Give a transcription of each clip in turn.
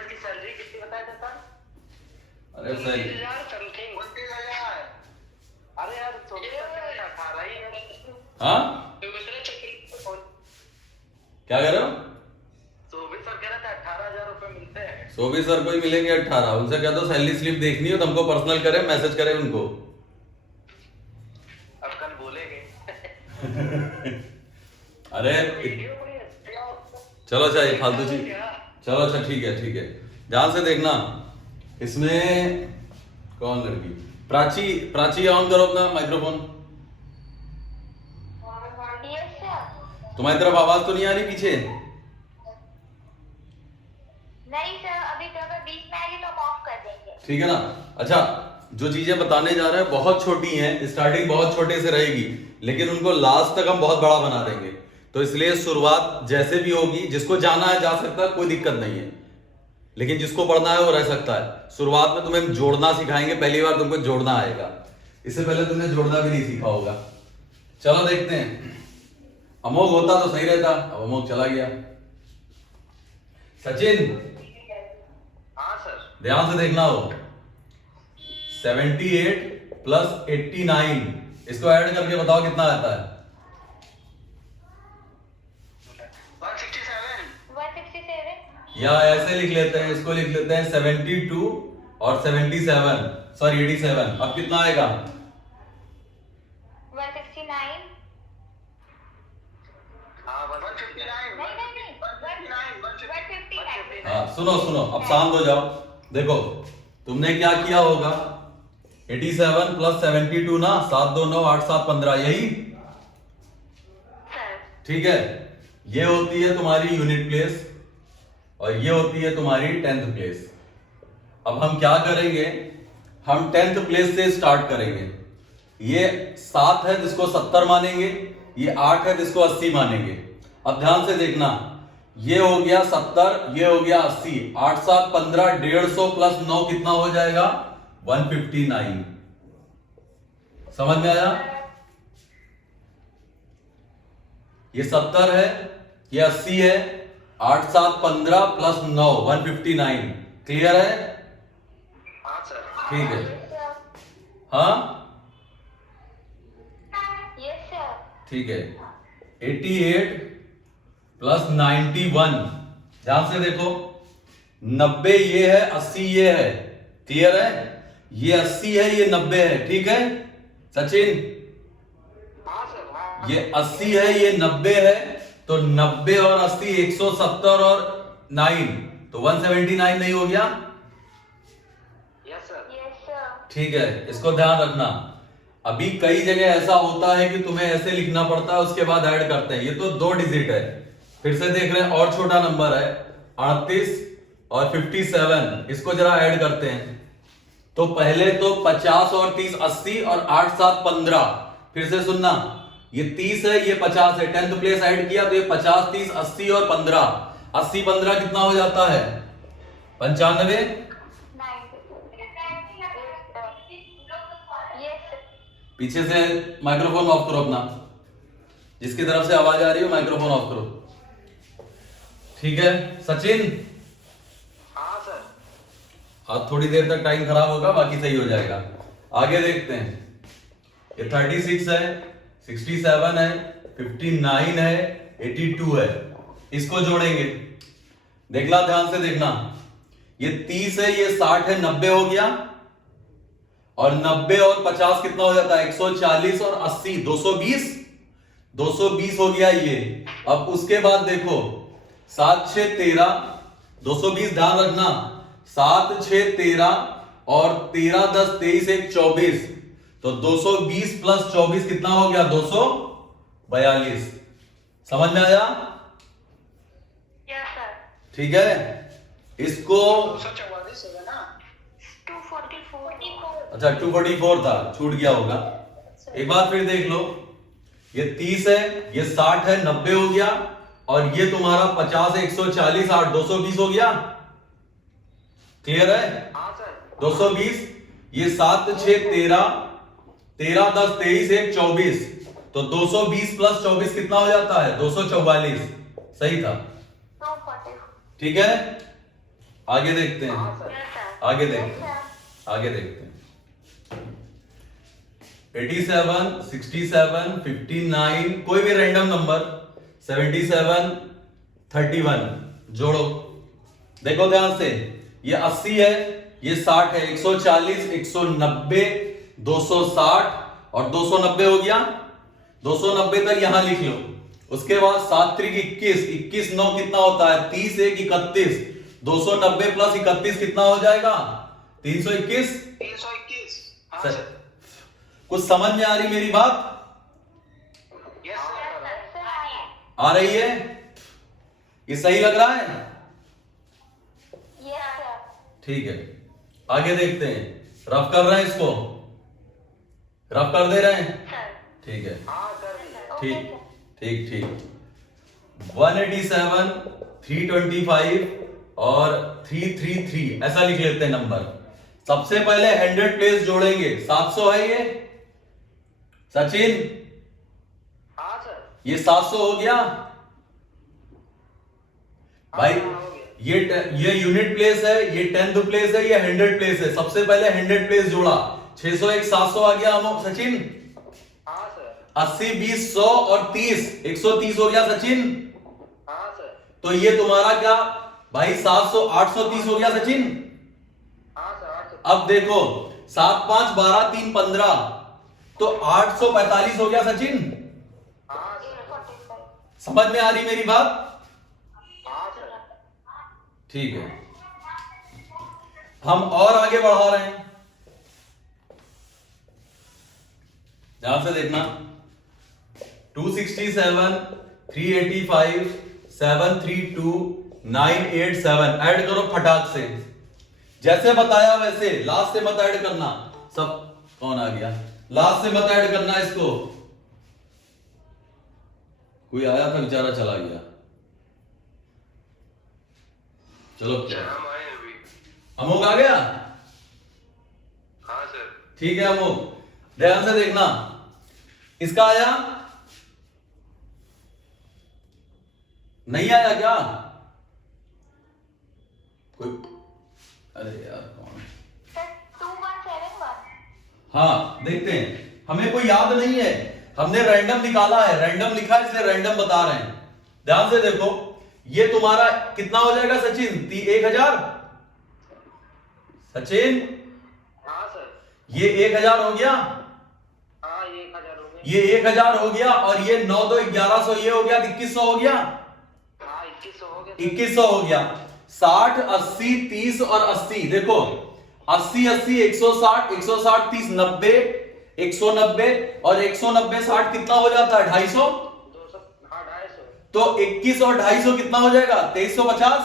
Year की salary कितनी बताया था सर? अरे सही 29,000 29,000। अरे यार 18 ही है। हाँ दूसरे चक्कर क्या कह रहे हो? शोभित सर कह रहे थे 18,000 रुपए मिलते हैं। शोभित सर को ही मिलेंगे 18। उनसे कह दो सैलरी स्लिप देखनी हो तो हमको पर्सनल करे, मैसेज करे उनको। अब कल बोलेंगे। अरे वीडियो कोई अच्छा चलो अच्छा ये फालतू चीज, चलो अच्छा ठीक है ठीक है, ध्यान से देखना। इसमें कौन लड़की? प्राची, प्राची ऑन करो अपना माइक्रोफोन। तुम्हारी तरफ आवाज तो नहीं आ रही पीछे? नहीं सर, अभी तो अगर बीच में आएगी तो हम ऑफ कर देंगे। ठीक है ना। अच्छा जो चीजें बताने जा रहे हैं बहुत छोटी हैं, स्टार्टिंग बहुत छोटे से रहेगी, लेकिन उनको लास्ट तक हम बहुत बड़ा बना देंगे। तो इसलिए शुरुआत जैसे भी होगी, जिसको जाना है जा सकता है, कोई दिक्कत नहीं है, लेकिन जिसको पढ़ना है वो रह सकता है। शुरुआत में तुम्हें जोड़ना सिखाएंगे, पहली बार तुमको जोड़ना आएगा, इससे पहले तुमने जोड़ना भी नहीं सीखा होगा। चलो देखते हैं। अमोघ होता तो सही रहता, अब अमोघ चला गया। सचिन हाँ सर। ध्यान से देखना हो, 78 प्लस 89 इसको ऐड करके बताओ कितना आता है? 167। 167। या ऐसे लिख लेते हैं, इसको लिख लेते हैं 72 और 77, सॉरी 87। अब कितना आएगा? 169। हाँ 159। नहीं 159। हाँ सुनो सुनो, अब शांत हो जाओ। देखो तुमने क्या किया होगा, 87 प्लस 72 ना, 7 2 9 8 7 15, यही सर ठीक है। ये होती है तुम्हारी यूनिट प्लेस और ये होती है तुम्हारी 10th प्लेस। अब हम क्या करेंगे, हम 10th प्लेस से स्टार्ट करेंगे। ये 7 है जिसको 70 मानेंगे, ये 8 है जिसको 80 मानेंगे। अब ध्यान से देखना, ये हो गया 70, ये हो गया 80, 8 7 15, 150 प्लस 9 कितना हो जाएगा? 159। समझ में आया? ये 70 है, ये 80 है, 8 7 15 प्लस 9 159। क्लियर है? हाँ सर। ठीक है। Yes sir. हाँ यस सर। ठीक है। 88 प्लस 91, ध्यान से देखो, 90 ये है, 80 ये है। क्लियर है? ये 80 है, ये 90 है। ठीक है सचिन? हाँ सर। हाँ ये 80 है, ये 90 है, तो 90 और 80 170 और 9 तो 179 नहीं हो गया? Yes sir. Yes sir. ठीक है, इसको ध्यान रखना। अभी कई जगह ऐसा होता है कि तुम्हें ऐसे लिखना पड़ता है, उसके बाद ऐड करते हैं। ये तो 2 डिजिट है। फिर से देख रहे हैं, और छोटा नंबर है 38 और 57, इसको जरा ऐड करते हैं। तो पहले तो 50 और 30 80 और 8 7 15। फिर से सुनना, ये 30 है, ये 50 है, 10th प्लेस ऐड किया तो ये 50 30 80 और 15, 80 15 कितना हो जाता है? 95। पीछे से माइक्रोफोन ऑफ करो अपना, जिसकी तरफ से आवाज आ रही हो माइक्रोफोन ऑफ करो। ठीक है सचिन? हाँ सर। आज थोड़ी देर तक टाइम खराब होगा, बाकी सही हो जाएगा। आगे देखते हैं। ये 36 है, 67 है, 59 है, 82 है, इसको जोड़ेंगे। देखना, ध्यान से देखना, ये 30 है, ये 60 है, 90 हो गया, और 90 और 50 कितना हो जाता है? 140 और 80 220, 220 हो गया ये। अब उसके बाद देखो 7 6 13, 220 ध्यान रखना, 7 6 13 और 13 10 23 1 24, तो 220 प्लस 24 कितना हो गया? 242। समझ में आया? Yes sir. ठीक है, इसको 244 होगा ना? 244। अच्छा 244 था, छूट गया होगा। एक बार फिर देख लो, ये 30 है, ये 60 है, 90 हो गया, और ये तुम्हारा 50 है, 140 8 220 हो गया। क्लियर है? हाँ सर। 220, ये 7 6 13, 13 10 23 1 24, तो 220 प्लस 24 कितना हो जाता है? 244। सही था। 244। ठीक है, आगे देखते हैं, हाँ सर। Yes, sir. आगे Yes, देखते हैं, sir. आगे देखते हैं। 87, 67, 59, कोई भी रैंडम नंबर 77, 31 जोड़ो। देखो ध्यान से, ये 80 है, ये 60 है, 140, 190, 260 और 290 हो गया। 290 तक यहां लिख लो। उसके बाद 7 त्रिक 21, 21 9 कितना होता है 30, 1 31, 290 प्लस 31 कितना हो जाएगा 321। 321। हाँ सर, सर। कुछ समझ में आ रही मेरी बात? Yes Yes, sir. sir. Sir, आइए. आ रही है? ये सही लग रहा है? Yes, sir. ठीक है, आगे देखते हैं। रफ कर रहे हैं इसको, रफ कर दे रहे हैं। Sir. ठीक है, हाँ कर दिया। Okay, ठीक sir. ठीक ठीक। 187, 325 और 333 ऐसा लिख लेते हैं नंबर। सबसे पहले 100 प्लेस जोड़ेंगे। 700 है ये सचिन, हाँ सर। ये 700 हो गया भाई। हाँ, हो गया। ये यूनिट प्लेस है, ये 10th प्लेस है, ये 100 प्लेस है। सबसे पहले 100 प्लेस जोड़ा, 601 700 आ गया हम सचिन। हाँ सर। 80 20 100 और 30 130 हो गया सचिन। हाँ सर। तो ये तुम्हारा क्या भाई 700 830 हो गया सचिन। हाँ सर। 800। अब देखो 7 5 12 3 15 तो 845 हो गया सचिन। हाँ सर। 845. समझ में आ रही मेरी बात? हाँ सर। ठीक है, हम और आगे बढ़ा रहे हैं, ध्यान से देखना। 267 385 732 987 ऐड करो फटाक से, जैसे बताया वैसे। लास्ट से मत ऐड करना। सब कौन आ गया? लास्ट से मत ऐड करना इसको। कोई आया था बेचारा चला गया। चलो क्या हम आए अभी। अमोक आ गया? हाँ सर। ठीक है अमोक, ध्यान से देखना। इसका आया? नहीं आया क्या? कोई अरे यार कौन? Sir, 2171. हाँ देखते हैं, हमें कोई याद नहीं है, हमने रैंडम निकाला है, रैंडम लिखा है इसलिए रैंडम बता रहे हैं। ध्यान से देखो, ये तुम्हारा कितना हो जाएगा सचिन? 1000 सचिन, हाँ सर। ये 1000 हो गया, हाँ ये 1000 हो गए। ये 1000 हो गया और ये 9 2 1100 ये हो गया, 2100 हो गया, हाँ 2100 हो गए। 2100 हो गया। 60 80 30 और 80 देखो 80 80 160 160 30 90 190 और 190 60 कितना हो जाता है 250। 200। हाँ 250। तो 21 और 250 कितना हो जाएगा 2350।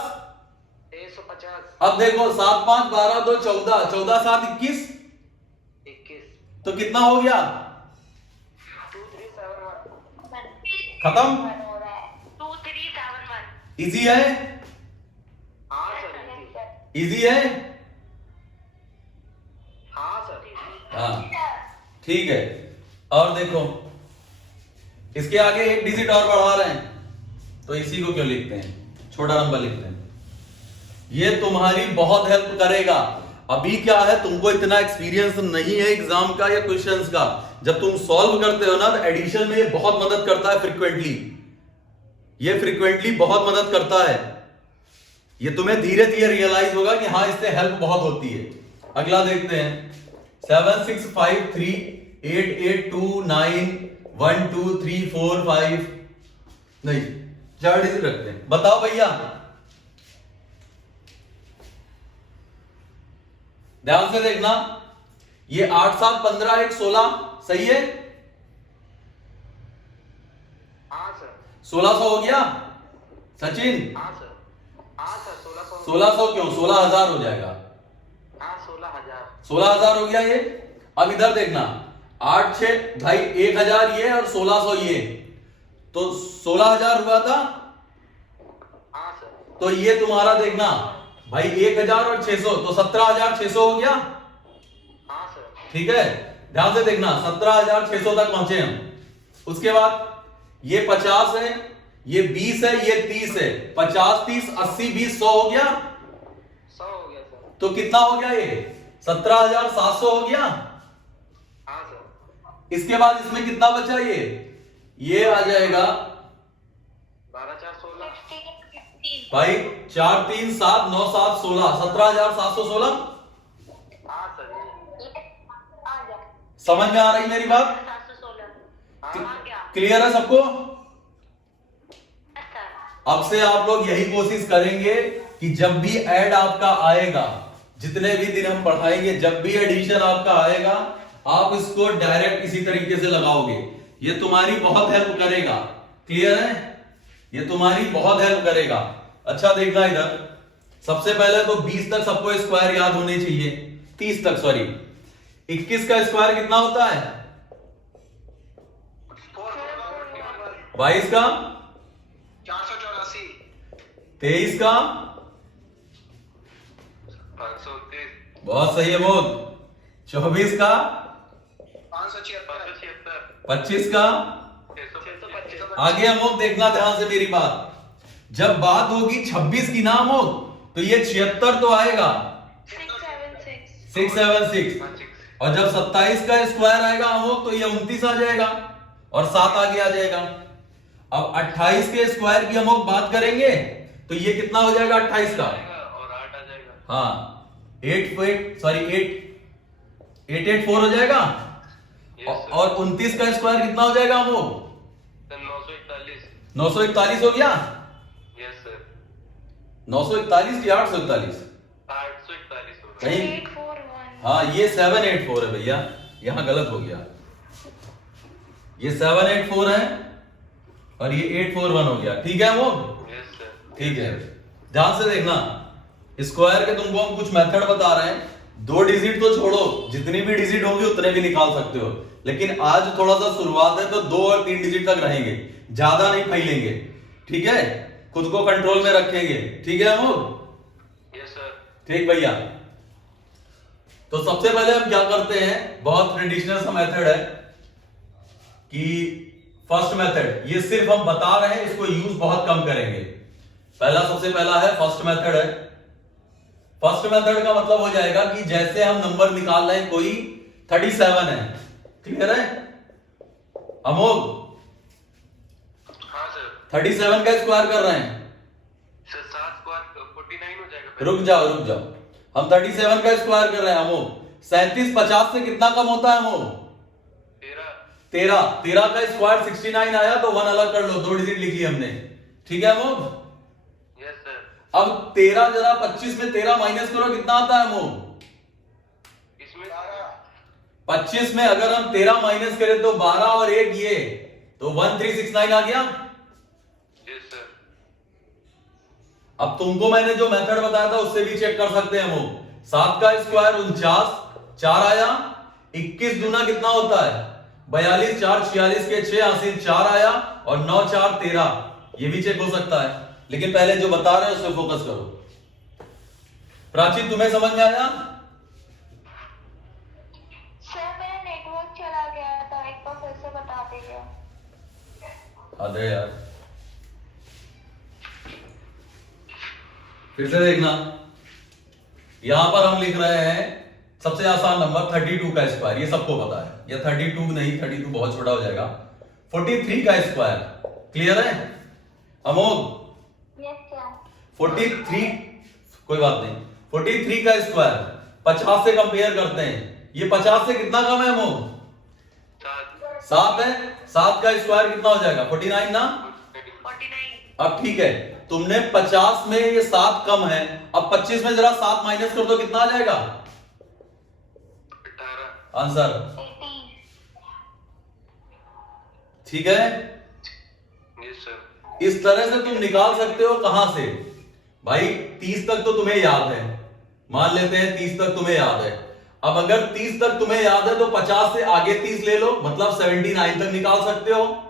2350। अब देखो 7 5 12 2 14 14 7 21 21। तो कितना हो गया 2371। खत्म। हो रहा है. 2371. इजी है, हाँ Yes, sir. sir. Yes, sir. Easy है। हाँ सर। हाँ Sir. ठीक है, और देखो इसके आगे एक डिजिट और बढ़ा रहे हैं, तो इसी को क्यों लिखते हैं, छोटा नंबर लिखते हैं। ये तुम्हारी बहुत हेल्प करेगा। अभी क्या है, तुमको इतना एक्सपीरियंस नहीं है एग्जाम का या क्वेश्चंस का। जब तुम सॉल्व करते हो ना तो एडिशन में ये बहुत मदद करता है फ्रीक्वेंटली, ये फ्रीक्वेंटली बहुत मदद करता है। ये तुम्हें धीरे धीरे रियलाइज होगा कि हाँ इससे हेल्प बहुत होती है। अगला देखते हैं 7653 8829 1 2 3 4 5 नहीं 4 डिजिट रखते हैं। बताओ भैया, ध्यान से देखना। ये 8 7 15 1 16 सही है। हाँ सर। 1600 हो गया सचिन। हाँ सर। हाँ सर 1600। 1600 क्यों, 16000 हो जाएगा। हाँ 16000। 16000 हो गया ये। अब इधर देखना 8 6 भाई 1000 ये और 1600 ये, तो 16000 हुआ था। हाँ सर। तो ये तुम्हारा देखना भाई 1000 और 600 तो 17600 हो गया। हाँ सर। ठीक है, ध्यान से देखना 17600 तक पहुंचे हम। उसके बाद ये 50 है, ये 20 है, ये 30 है, 50 30 80 20 100 हो गया। 100 तो कितना हो गया ये 17,700 हो गया। हाँ सर। इसके बाद इसमें कितना बचा ये आ जाएगा 12,416। 16, 15। भाई 4 3 7 9 7 16 17,716। हाँ सर। आ गया। समझ में आ रही मेरी बात? 716 हाँ आ गया। क्लियर है सबको? Yes, sir. अब से आप लोग यही कोशिश करेंगे कि जब भी ऐड आपका आएगा, जितने भी दिन हम पढ़ाएंगे, जब भी एडिशन आपका आएगा, आप इसको डायरेक्ट इसी तरीके से लगाओगे। ये तुम्हारी बहुत हेल्प करेगा। क्लियर है? ये तुम्हारी बहुत हेल्प करेगा। अच्छा देखना इधर, सबसे पहले तो 20 तक सबको स्क्वायर याद होने चाहिए। 30 तक, सॉरी 21 का स्क्वायर कितना होता है? 22 का 484। 23 का 529। बहुत सही है बोल। 24 का 576। 25 का 625। आगे हम लोग देखना ध्यान से मेरी बात। जब बात होगी 26 की नाम हो तो ये 76 तो आएगा 676। 676। और जब 27 का स्क्वायर आएगा हम लोग तो ये 29 आ जाएगा और 7 आगे आ जाएगा। अब 28 के स्क्वायर की हम लोग बात करेंगे तो ये कितना हो जाएगा 28 का? और 8 आ जाएगा। हाँ 884 हो जाएगा। और 29 का स्क्वायर कितना हो जाएगा हम लोग? 941। 941 हो गया। Yes sir. 941 की 841 841 होगा। कहीं 841। हाँ ये 784 है भैया, यहां गलत हो गया। ये 784 है और ये 841 हो गया। ठीक है वो? Yes sir. ठीक है, ध्यान से देखना। स्क्वायर के तुमको हम कुछ मेथड बता रहे हैं। 2 डिजिट तो छोड़ो, जितनी भी डिजिट होंगी उतने भी निकाल सकते हो, लेकिन आज थोड़ा सा शुरुआत है तो 2 और 3 डिजिट तक रहेंगे, ज्यादा नहीं फैलेंगे। ठीक है, खुद को कंट्रोल में रखेंगे। ठीक है हम लोग? Yes sir. ठीक भैया, तो सबसे पहले हम क्या करते हैं, बहुत ट्रेडिशनल सा मेथड है कि फर्स्ट मेथड, ये सिर्फ हम बता रहे हैं, इसको यूज बहुत कम करेंगे। सबसे पहला है फर्स्ट मेथड है। फर्स्ट मेथड का मतलब हो जाएगा कि जैसे हम नंबर निकाल रहे हैं, कोई 37 है, क्लियर है अमोघ? हाँ सर। 37 का स्क्वायर कर रहे हैं। सर 7 स्क्वायर 49 हो जाएगा। रुक जाओ हम 37 का स्क्वायर कर रहे हैं अमोघ। 37 50 से कितना कम होता है अमोघ? 13 का स्क्वायर 69 आया तो 1 अलग कर लो, 2 डिजिट लिखी हमने। ठीक है अमोघ? Yes sir. अब 13 जरा 25 में 13 माइनस करो, कितना आता है अमोघ? इसमें 25 में अगर हम 13 माइनस करें तो 12 और 1 ये तो 1369 आ गया। Yes sir. अब तुमको मैंने जो मेथड बताया था उससे भी चेक कर सकते हैं हम। 7 का स्क्वायर 49, 4 आया। 21 दूना कितना होता है? 42, 4 46 के 6 80 4 आया और 9 4 13, ये भी चेक हो सकता है, लेकिन पहले जो बता रहे हैं उस पर फोकस करो। प्राची तुम्हें समझ में आया? सर मेरा नेटवर्क चला गया था, एक बार फिर से बता दीजिए। अरे यार फिर से देखना, यहां पर हम लिख रहे हैं सबसे आसान नंबर 32 का स्क्वायर, ये सबको पता है। या 32 नहीं, 32 बहुत छोटा हो जाएगा। 43 का स्क्वायर, क्लियर है अमोघ? Yes sir. 43, कोई बात नहीं, 43 का स्क्वायर 50 से कंपेयर करते हैं। ये 50 से कितना कम है अमोघ? 7 है। 7 का स्क्वायर कितना हो जाएगा? 49 ना? 49। अब ठीक है, तुमने 50 में ये 7 कम है, अब 25 में जरा 7 माइनस कर दो, कितना आ जाएगा 18। आंसर? 80। ठीक है, यस सर। इस तरह से तुम निकाल सकते हो। कहां से भाई? 30 तक तो तुम्हें याद है, मान लेते हैं 30 तक तुम्हें याद है। अब अगर 30 तक तुम्हें याद है तो 50 से आगे 30 ले लो, मतलब 79 तक निकाल सकते हो।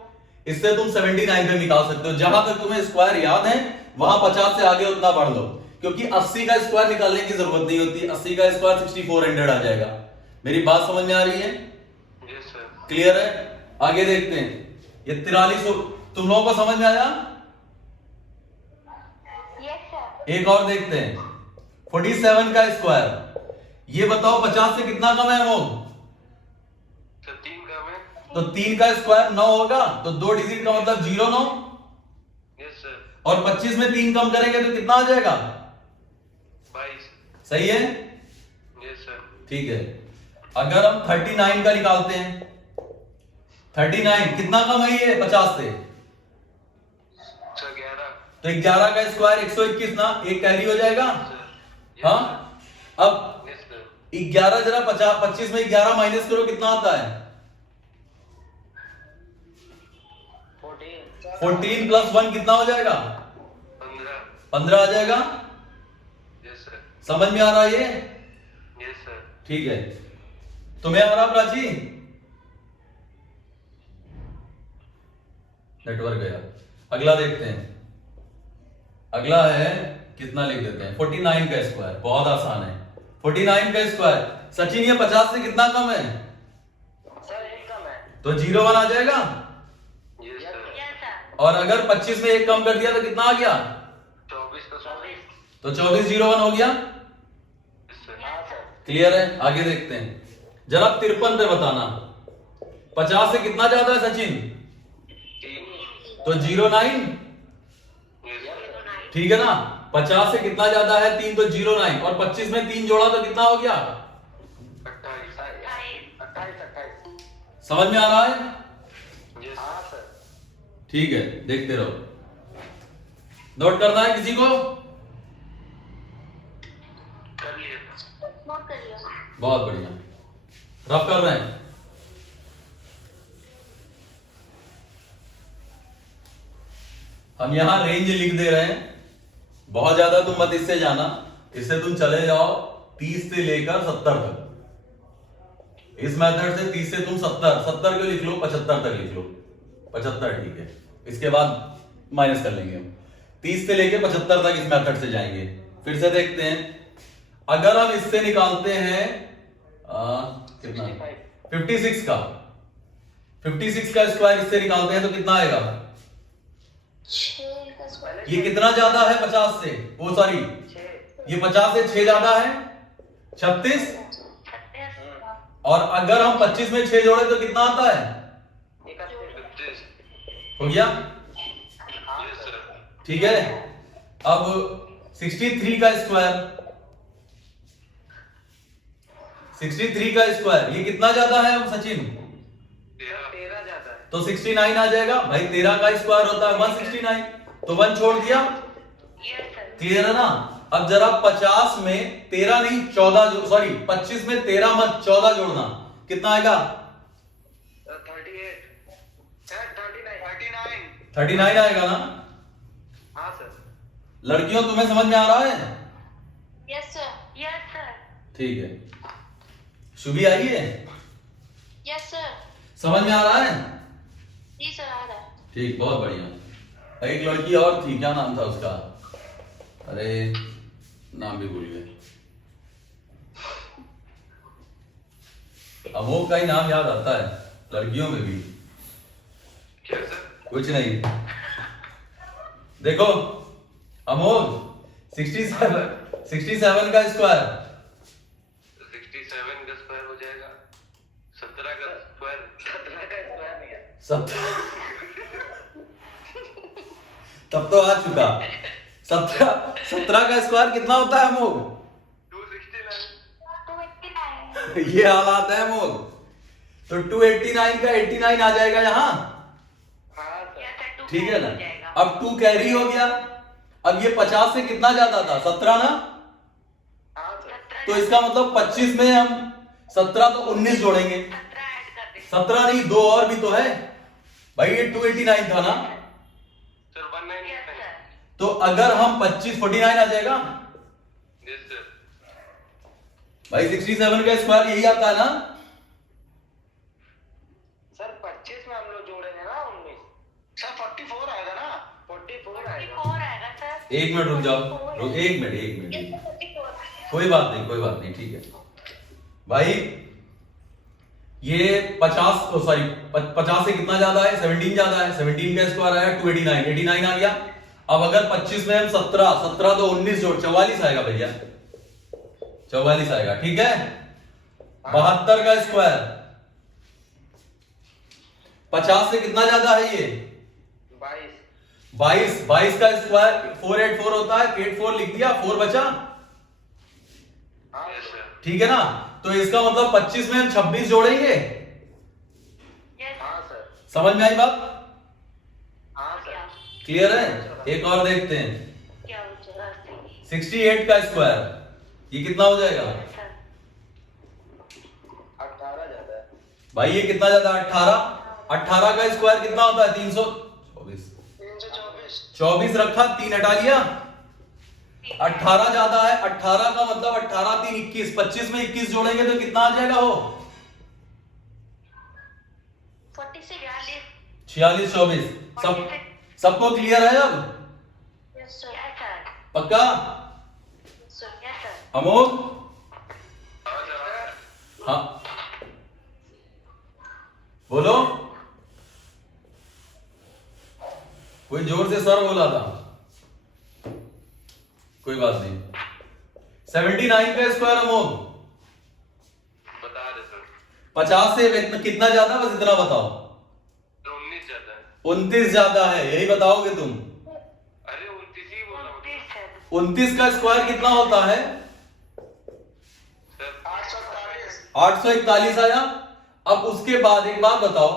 इससे तुम 79 तक निकाल सकते हो। जहां तक तुम्हें स्क्वायर याद है वहां 50 से आगे उतना बढ़ लो, क्योंकि 80 का स्क्वायर निकालने की जरूरत नहीं होती। 80 का स्क्वायर 6400 आ जाएगा। मेरी बात समझ में आ रही है? Yes sir. क्लियर है? आगे देखते हैं। ये 43 तुम लोगों को समझ में आया? Yes sir. एक और देखते हैं। 47 का स्क्वायर, ये बताओ 50 से कितना कम है अमोघ? सर 3 कम है। तो 3 का स्क्वायर 9 होगा, तो 2 डिजिट का मतलब 0 9, यस सर। और 25 में 3 कम करेंगे तो कितना आ जाएगा? 22। सही है, यस सर। ठीक है। अगर हम 39 का निकालते हैं, 39 कितना कम है ये 50 से? सर 11। तो 11 का स्क्वायर 121 ना, एक कैरी हो जाएगा। सर हाँ, अब यस सर। 11 जरा 25 में 11 माइनस करो, कितना आता है? 14 प्लस 1 कितना हो जाएगा? 15। 15 आ जाएगा। Yes sir. समझ में आ रहा है ये? Yes sir. ठीक है, तुम्हें आ रहा प्राची? नेटवर्क गया। अगला देखते हैं, अगला है, कितना लिख देते हैं, 49 का स्क्वायर, बहुत आसान है। 49 का स्क्वायर, सचिन ये 50 से कितना कम है? सर 1 कम है। तो 0 1 आ जाएगा। Yes sir. Yes sir. और अगर 25 में 1 कम कर दिया तो कितना आ गया? 24 का 24। तो 24 0 1 हो गया। Yes sir. Yes sir. Clear है, आगे देखते हैं। जरा 53 पे बताना, 50 से कितना ज्यादा है सचिन? 3। तो 0 9, यस सर। ठीक है ना। 50 से कितना ज्यादा है? 3, तो 0 9, और 25 में 3 जोड़ा तो कितना हो गया? 28। 28। समझ में आ रहा है? यस हाँ सर। ठीक है, देखते रहो। नोट करना है किसी को? कर लिए। नोट कर लिया। बहुत बढ़िया, रफ कर रहे हैं। हम यहां रेंज लिख दे रहे हैं, बहुत ज्यादा तुम मत इससे जाना, इससे तुम चले जाओ 30 से लेकर 70 तक। इस मेथड से 30 से तुम 70 क्यों लिख लो, 75 तक लिख लो। 75 ठीक है, इसके बाद माइनस कर लेंगे हम। 30 से लेकर 75 तक इस मेथड से जाएंगे। फिर से देखते हैं, अगर हम इससे निकालते हैं कितना, 56 का, 56 का स्क्वायर इससे निकालते हैं तो कितना आएगा? 6 का स्क्वायर। ये कितना ज्यादा है 50 से? वो सॉरी, ये 50 से 6 ज्यादा है, 36। 36। और अगर हम 25 में 6 जोड़े तो कितना आता है? 25। हो गया, यस सर। ठीक है। अब 63 का स्क्वायर, 63 का स्क्वायर ये कितना ज्यादा है सचिन? 13 ज्यादा है। तो 69 आ जाएगा भाई, 13 का स्क्वायर होता है 169, तो 1 छोड़ दिया। Yes sir. क्लियर है ना। अब जरा 50 में 13 नहीं 14, सॉरी 25 में 13 मत 14 जोड़ना, कितना आएगा? 38। 39। 39 आएगा ना। हाँ सर। लड़कियों तुम्हें समझ में आ रहा है? Yes sir. Yes sir. ठीक है, शुभी आई है? Yes sir. समझ में आ रहा है? जी सर आ रहा है। ठीक, बहुत बढ़िया। एक लड़की और थी, क्या नाम था उसका? अरे नाम भी भूल गए। अमोघ का ही नाम याद आता है लड़कियों में भी। क्या सर? कुछ नहीं, देखो अमोघ 67 का स्क्वायर, 67 का स्क्वायर हो जाएगा 17 का स्क्वायर। 17 का स्क्वायर नहीं है। 17 तब तो आ चुका। 17 का स्क्वायर कितना होता है अमोघ? 269। 289। ये हालात है अमोघ। तो 289 का 89 आ जाएगा यहाँ, हाँ सर। Yes sir. 2 ठीक है ना। हो जाएगा। अब 2 कैरी हो गया। अब ये 50 से कितना ज्यादा था? 17 ना। हाँ सर। 17 तो इसका मतलब 25 में हम 17 तो 19 जोड़ेंगे। 17 ऐड कर दे। 17 नहीं, 2 और भी तो है भाई, ये 289 था ना। सर 199। Yes sir. तो अगर हम 25 49 आ जाएगा यस सर। भाई। 67 का स्क्वायर यही आता है ना। सर 25 में हम लोग जोड़ेंगे ना 19। सर 44 आएगा ना। 44 आएगा। 44 आएगा सर। एक मिनट रुक जाओ, एक मिनट। Yes sir 44। कोई बात नहीं, ठीक है भाई। ये 50 सॉरी 50 से कितना ज्यादा है? 17 ज्यादा है। 17 का स्क्वायर आया 289, 89 आ गया। अब अगर 25 में हम 17 तो 19 जोड़ 44 आएगा भैया। 44 आएगा, ठीक है। 72 का स्क्वायर 50 से कितना ज्यादा है ये? 22। 22 का स्क्वायर 484 होता है, 84 लिख दिया, 4 बचा, हाँ यस सर। ठीक है ना। तो इसका मतलब 25 में हम 26 जोड़ेंगे। यस हाँ सर, समझ में आई बात? हाँ सर, क्लियर है? एक और देखते हैं। क्या हो जाएगा? 68 का स्क्वायर ये कितना हो जाएगा? 18 ज्यादा है। भाई ये कितना ज्यादा? 18। 18 का स्क्वायर कितना होता है? 324। 324। 24 रखा, 3 हटा लिया, 18 ज्यादा है। 18 का मतलब 18 3 21, 25 में 21 जोड़ेंगे तो कितना आ जाएगा हो? 46 46 24। सबको क्लियर है अब? Yes sir. Yes sir. पक्का? Yes sir. अमोघ? हाँ सर। हाँ बोलो, कोई जोर से सर बोला था, कोई बात नहीं। 79 का स्क्वायर अमोघ बता रहे सर। 50 से कितना ज्यादा, बस इतना बताओ। 19 ज्यादा है। 29 ज्यादा है, यही बताओगे तुम। अरे 29 ही बोला मुझे। 29 का स्क्वायर कितना होता है? सर 841। 841 आया। अब उसके बाद एक बात बताओ,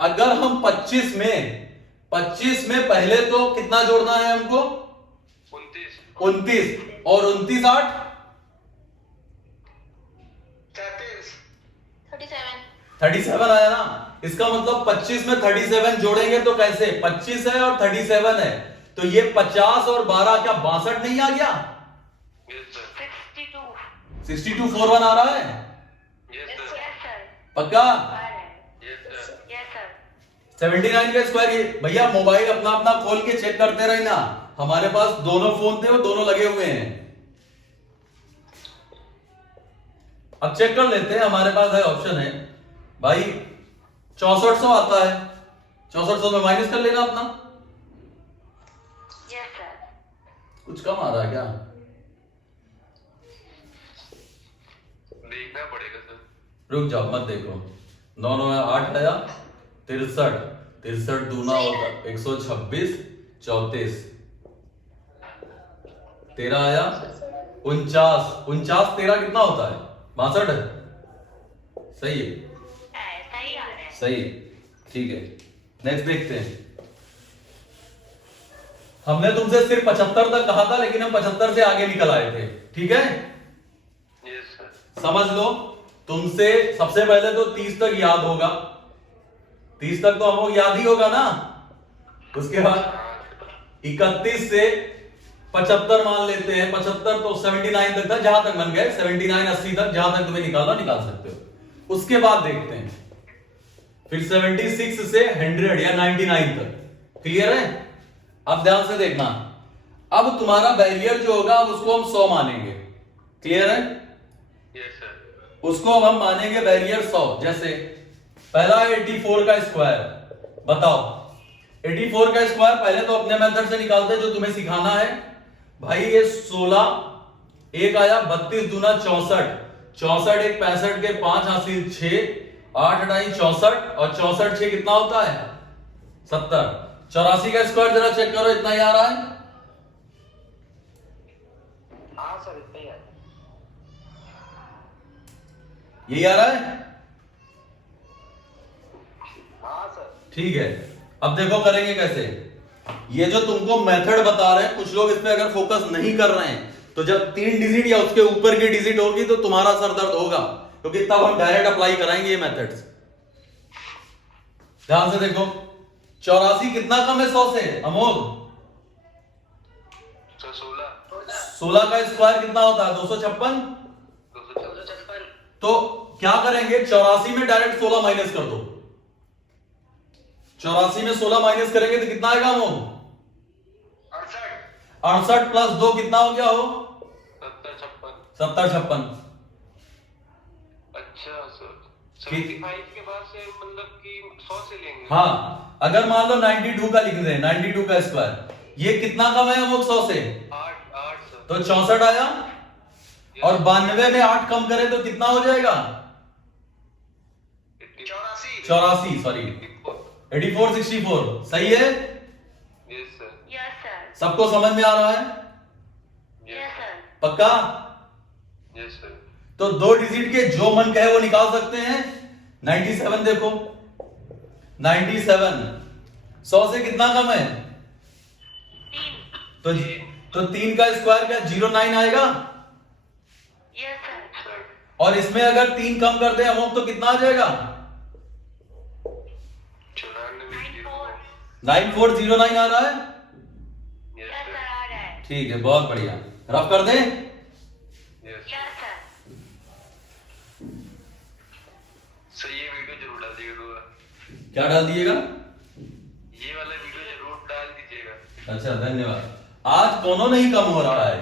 अगर हम 25 में पहले तो कितना जोड़ना है हमको? 29। 29 और 29 8 33। 37 आया ना। इसका मतलब 25 में 37 जोड़ेंगे तो कैसे? 25 है और 37 है, तो ये 50 और 12 क्या 62 नहीं आ गया? Yes sir. 62 41 आ रहा है, यस सर। पक्का? Yes sir. 79 का स्क्वायर ये भैया मोबाइल अपना अपना खोल के चेक करते रहे ना, हमारे पास दोनों फोन थे, वो दोनों लगे हुए हैं। अब चेक कर लेते हैं, हमारे पास है, ऑप्शन है भाई। 6400 आता है, 6400 में माइनस कर लेना अपना। कुछ कम आ रहा है क्या? देखना पड़ेगा सर। रुक जाओ, मत देखो। 9 9 8 आया, 63 63 दूना होगा 126, 34 13 आया, 49 49 13 कितना होता है? 62 है। सही है, सही है, ठीक है। नेक्स्ट देखते हैं। हमने तुमसे सिर्फ 75 तक कहा था, लेकिन हम 75 से आगे निकल आए थे, ठीक है। Yes sir. समझ लो, तुमसे सबसे पहले तो 30 तक याद होगा, 30 तक तो हमको याद ही होगा ना। उसके बाद 31 से 75 मान लेते हैं, 75 तो 79 तक था, जहां तक बन गए 79 80 तक, जहां तक तुम्हें निकालना निकाल सकते हो। उसके बाद देखते हैं फिर 76 से 100 या 99 तक। क्लियर है? अब ध्यान से देखना, अब तुम्हारा बैरियर जो होगा अब उसको हम 100 मानेंगे। क्लियर है? Yes sir. उसको अब हम मानेंगे बैरियर 100। जैसे पहला 84 का स्क्वायर, बताओ 84 का स्क्वायर पहले तो अपने मेथड से निकालते हैं जो तुम्हें सिखाना है भाई। ये 16 एक आया, 32 दूना 64, 64 एक 65 के 5 हासिल 6, 8 हटाई 64 और 64 6 कितना होता है? 70। 84 का स्क्वायर जरा चेक करो, इतना ही आ रहा है। हाँ सर, इतना ही है। यही आ रहा है, हाँ सर। ठीक है। अब देखो करेंगे कैसे। ये जो तुमको मेथड बता रहे हैं, कुछ लोग इस पे अगर फोकस नहीं कर रहे हैं, तो जब 3 डिजिट या उसके ऊपर की डिजिट होगी तो तुम्हारा सर दर्द होगा, क्योंकि तब हम डायरेक्ट अप्लाई कराएंगे ये मेथड्स। ध्यान से देखो, 84 कितना कम है 100 से अमोघ? सर 16। 16 का स्क्वायर कितना होता है? 256। 256। तो क्या करेंगे, 84 में डायरेक्ट 16 माइनस कर दो। 84 में 16 माइनस करेंगे तो कितना आएगा अमोघ? 68। 68 प्लस 2 कितना हो गया हो? 70 56। 70 56। अच्छा सर। 75 के बाद से मतलब कि 100 से लेंगे। हाँ, अगर मान लो 92 का लिख दें, 92 का स्क्वायर, ये कितना कम है अमोघ 100 से? 8 8 सर। तो 64 आया, और 92 में 8 कम करें तो कितना हो जाएगा? 84, सॉरी 84 64 सही है? Yes sir. Yes sir. सबको समझ में आ रहा है? Yes sir. पक्का? Yes sir. तो 2 डिजिट के जो मन कहे वो निकाल सकते हैं। 97 देखो, 97 100 से कितना कम है? 3। तो 3 का स्क्वायर क्या 09 आएगा? Yes sir. और इसमें अगर 3 कम कर दे हम तो कितना आ जाएगा? 9409 आ रहा है? यस सर आ रहा है। ठीक है, बहुत बढ़िया। रफ कर दें? Yes sir. सर ये वीडियो जरूर डाल दीजिएगा। क्या डाल दिएगा? ये वाला वीडियो जरूर डाल दीजिएगा। अच्छा, धन्यवाद। आज कोनो नहीं कम हो रहा है।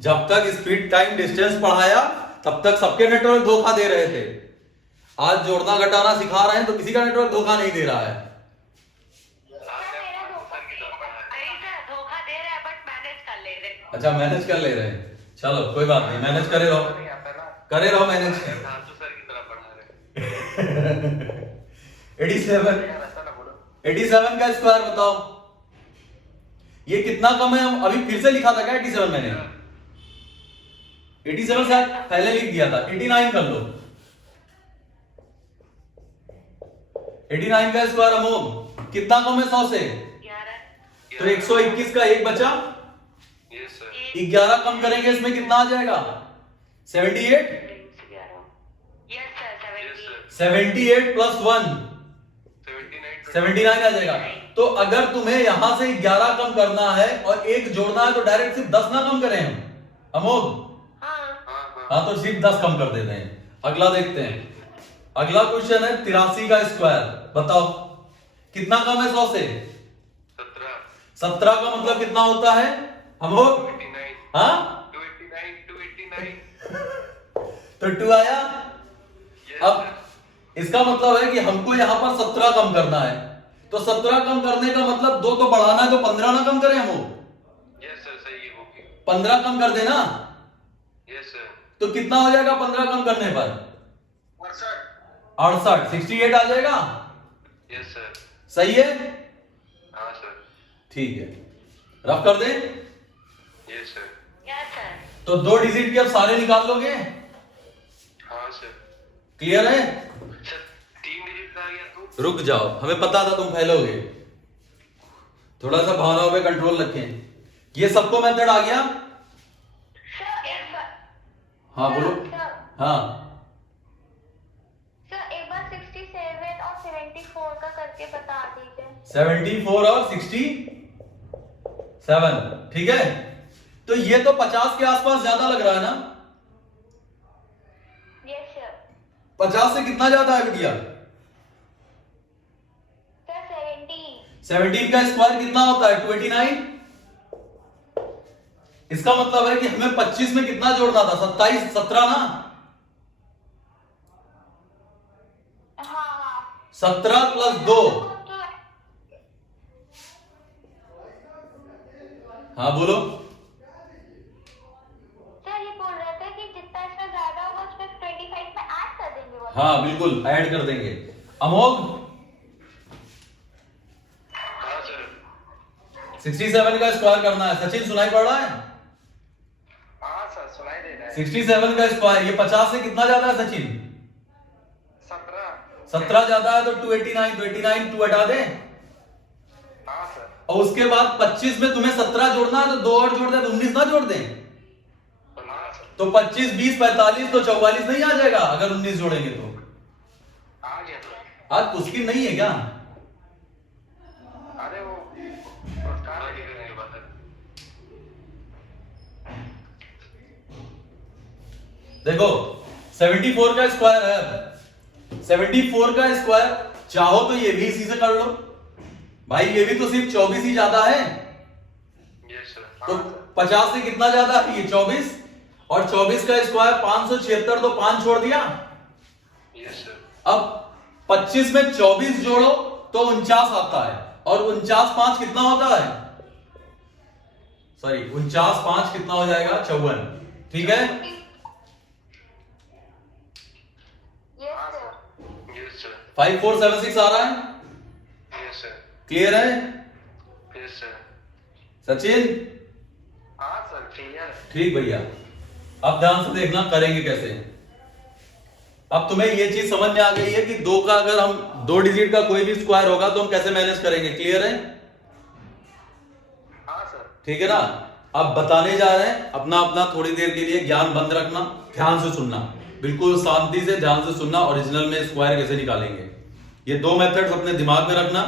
जब तक स्पीड टाइम डिस्टेंस पढ़ाया तब तक सबके नेटवर्क धोखा दे रहे थे। आज जोड़ना घटाना सिखा रहे हैं तो किसी का नेटवर्क धोखा नहीं दे रहा है। धोखा दे रहा है बट मैनेज कर ले रहे। अच्छा, मैनेज कर ले रहे हैं। चलो कोई बात नहीं, मैनेज करे रहो, करे रहो मैनेज। धांसू सर की तरह पढ़ा रहे। 87 का स्क्वायर बताओ। ये कितना कम है? अभी फिर से लिखा था क्या 87? मैंने 87 शायद पहले लिख दिया था। 89 कर लो। 89 का स्क्वायर अमोघ कितना कम है 100 से? 11। तो 121 का 1 बचा। Yes sir. 11 कम करेंगे इसमें कितना आ जाएगा? 78। यस सर 78 प्लस 1 79 आ जाएगा। तो अगर तुम्हें यहां से 11 कम करना है और 1 जोड़ना है तो डायरेक्ट सिर्फ 10 ना कम करें हम अमोघ? हाँ, तो सिर्फ 10 कम कर देते हैं। अगला देखते हैं। अगला क्वेश्चन है 83 का स्क्वायर बताओ कितना कम है 100 से? 17 का मतलब कितना होता है अमोघ? 289। हाँ, 289। तो 2 आया। अब इसका मतलब है कि हमको यहां पर 17 कम करना है। तो 17 कम करने का मतलब 2 तो बढ़ाना है, तो 15 ना कम करें हम? यस सर सही है वो भी। 15 कम कर देना। Yes sir. तो कितना हो जाएगा 15 कम करने पर? 68 68 आ जाएगा। Yes sir. सही है? हाँ सर। ठीक है, रफ कर दें। Yes sir. Yes sir. तो 2 डिजिट के अब सारे निकाल लोगे? हाँ सर। क्लियर है? सर 3 डिजिट का आ गया तो? रुक जाओ, हमें पता था तुम फैलोगे। थोड़ा सा भावनाओं पे कंट्रोल रखें। ये सबको मेथड आ गया? हाँ बोलो। हाँ सर एक बार 67 और 74 का करके बता दीजिए। 74 और 67 ठीक है। तो ये तो 50 के आसपास ज्यादा लग रहा है ना? Yes sir. 50 से कितना ज्यादा है बिटिया? सर 17। 17 का स्क्वायर कितना होता है? 289। इसका मतलब है कि हमें 25 में कितना जोड़ना था? 27 17 ना? हाँ 17 प्लस 2। हाँ बोलो। सर ये बोल रहे थे कि जितना इसमें ज्यादा होगा उसमें 25 में ऐड कर देंगे वो। हाँ बिल्कुल ऐड कर देंगे। अमोघ हाँ सर। 67 का स्क्वायर करना है। सचिन सुनाई पड़ रहा है? हाँ सर सुनाई दे रहा है। 67 का स्क्वायर ये 50 से कितना ज्यादा है सचिन? 17 ज्यादा है तो 289 289 2 हटा दे। हाँ सर। और उसके बाद 25 में तुम्हें 17 जोड़ना है तो 2 और जोड़ दे तो 19 ना जोड़ दें। हाँ सर। तो 25 20 45 तो 44 नहीं आ जाएगा अगर 19 जोड़ेंगे तो? आ गया सर। आज मुश्किल नहीं है क्या? अरे वो पुरस्कार आगे करेंगे बात है। देखो 74 का स्क्वायर है। 74 का स्क्वायर चाहो तो ये भी इसी से कर लो भाई। ये भी तो सिर्फ 24 ही ज्यादा है। Yes sir. तो 50 से कितना ज्यादा है? ये 24 और 24 का स्क्वायर 576 तो 5 छोड़ दिया। Yes sir. अब 25 में 24 जोड़ो तो 49 आता है और 49 5 कितना होता है? सॉरी 49 5 कितना हो जाएगा? 54 ठीक है। 5476 आ रहा है? Yes sir. क्लियर है यस सर। सचिन? हाँ सर क्लियर। ठीक भैया, अब ध्यान से देखना करेंगे कैसे। अब तुम्हें ये चीज समझ में आ गई है कि 2 का अगर हम 2 डिजिट का कोई भी स्क्वायर होगा तो हम कैसे मैनेज करेंगे। क्लियर है? हाँ सर। ठीक है ना। अब बताने जा रहे हैं, अपना अपना थोड़ी देर के लिए ज्ञान बंद रखना, ध्यान से सुनना, बिल्कुल शांति से ध्यान से सुनना। ओरिजिनल में स्क्वायर कैसे निकालेंगे, ये 2 मेथड्स अपने दिमाग में रखना।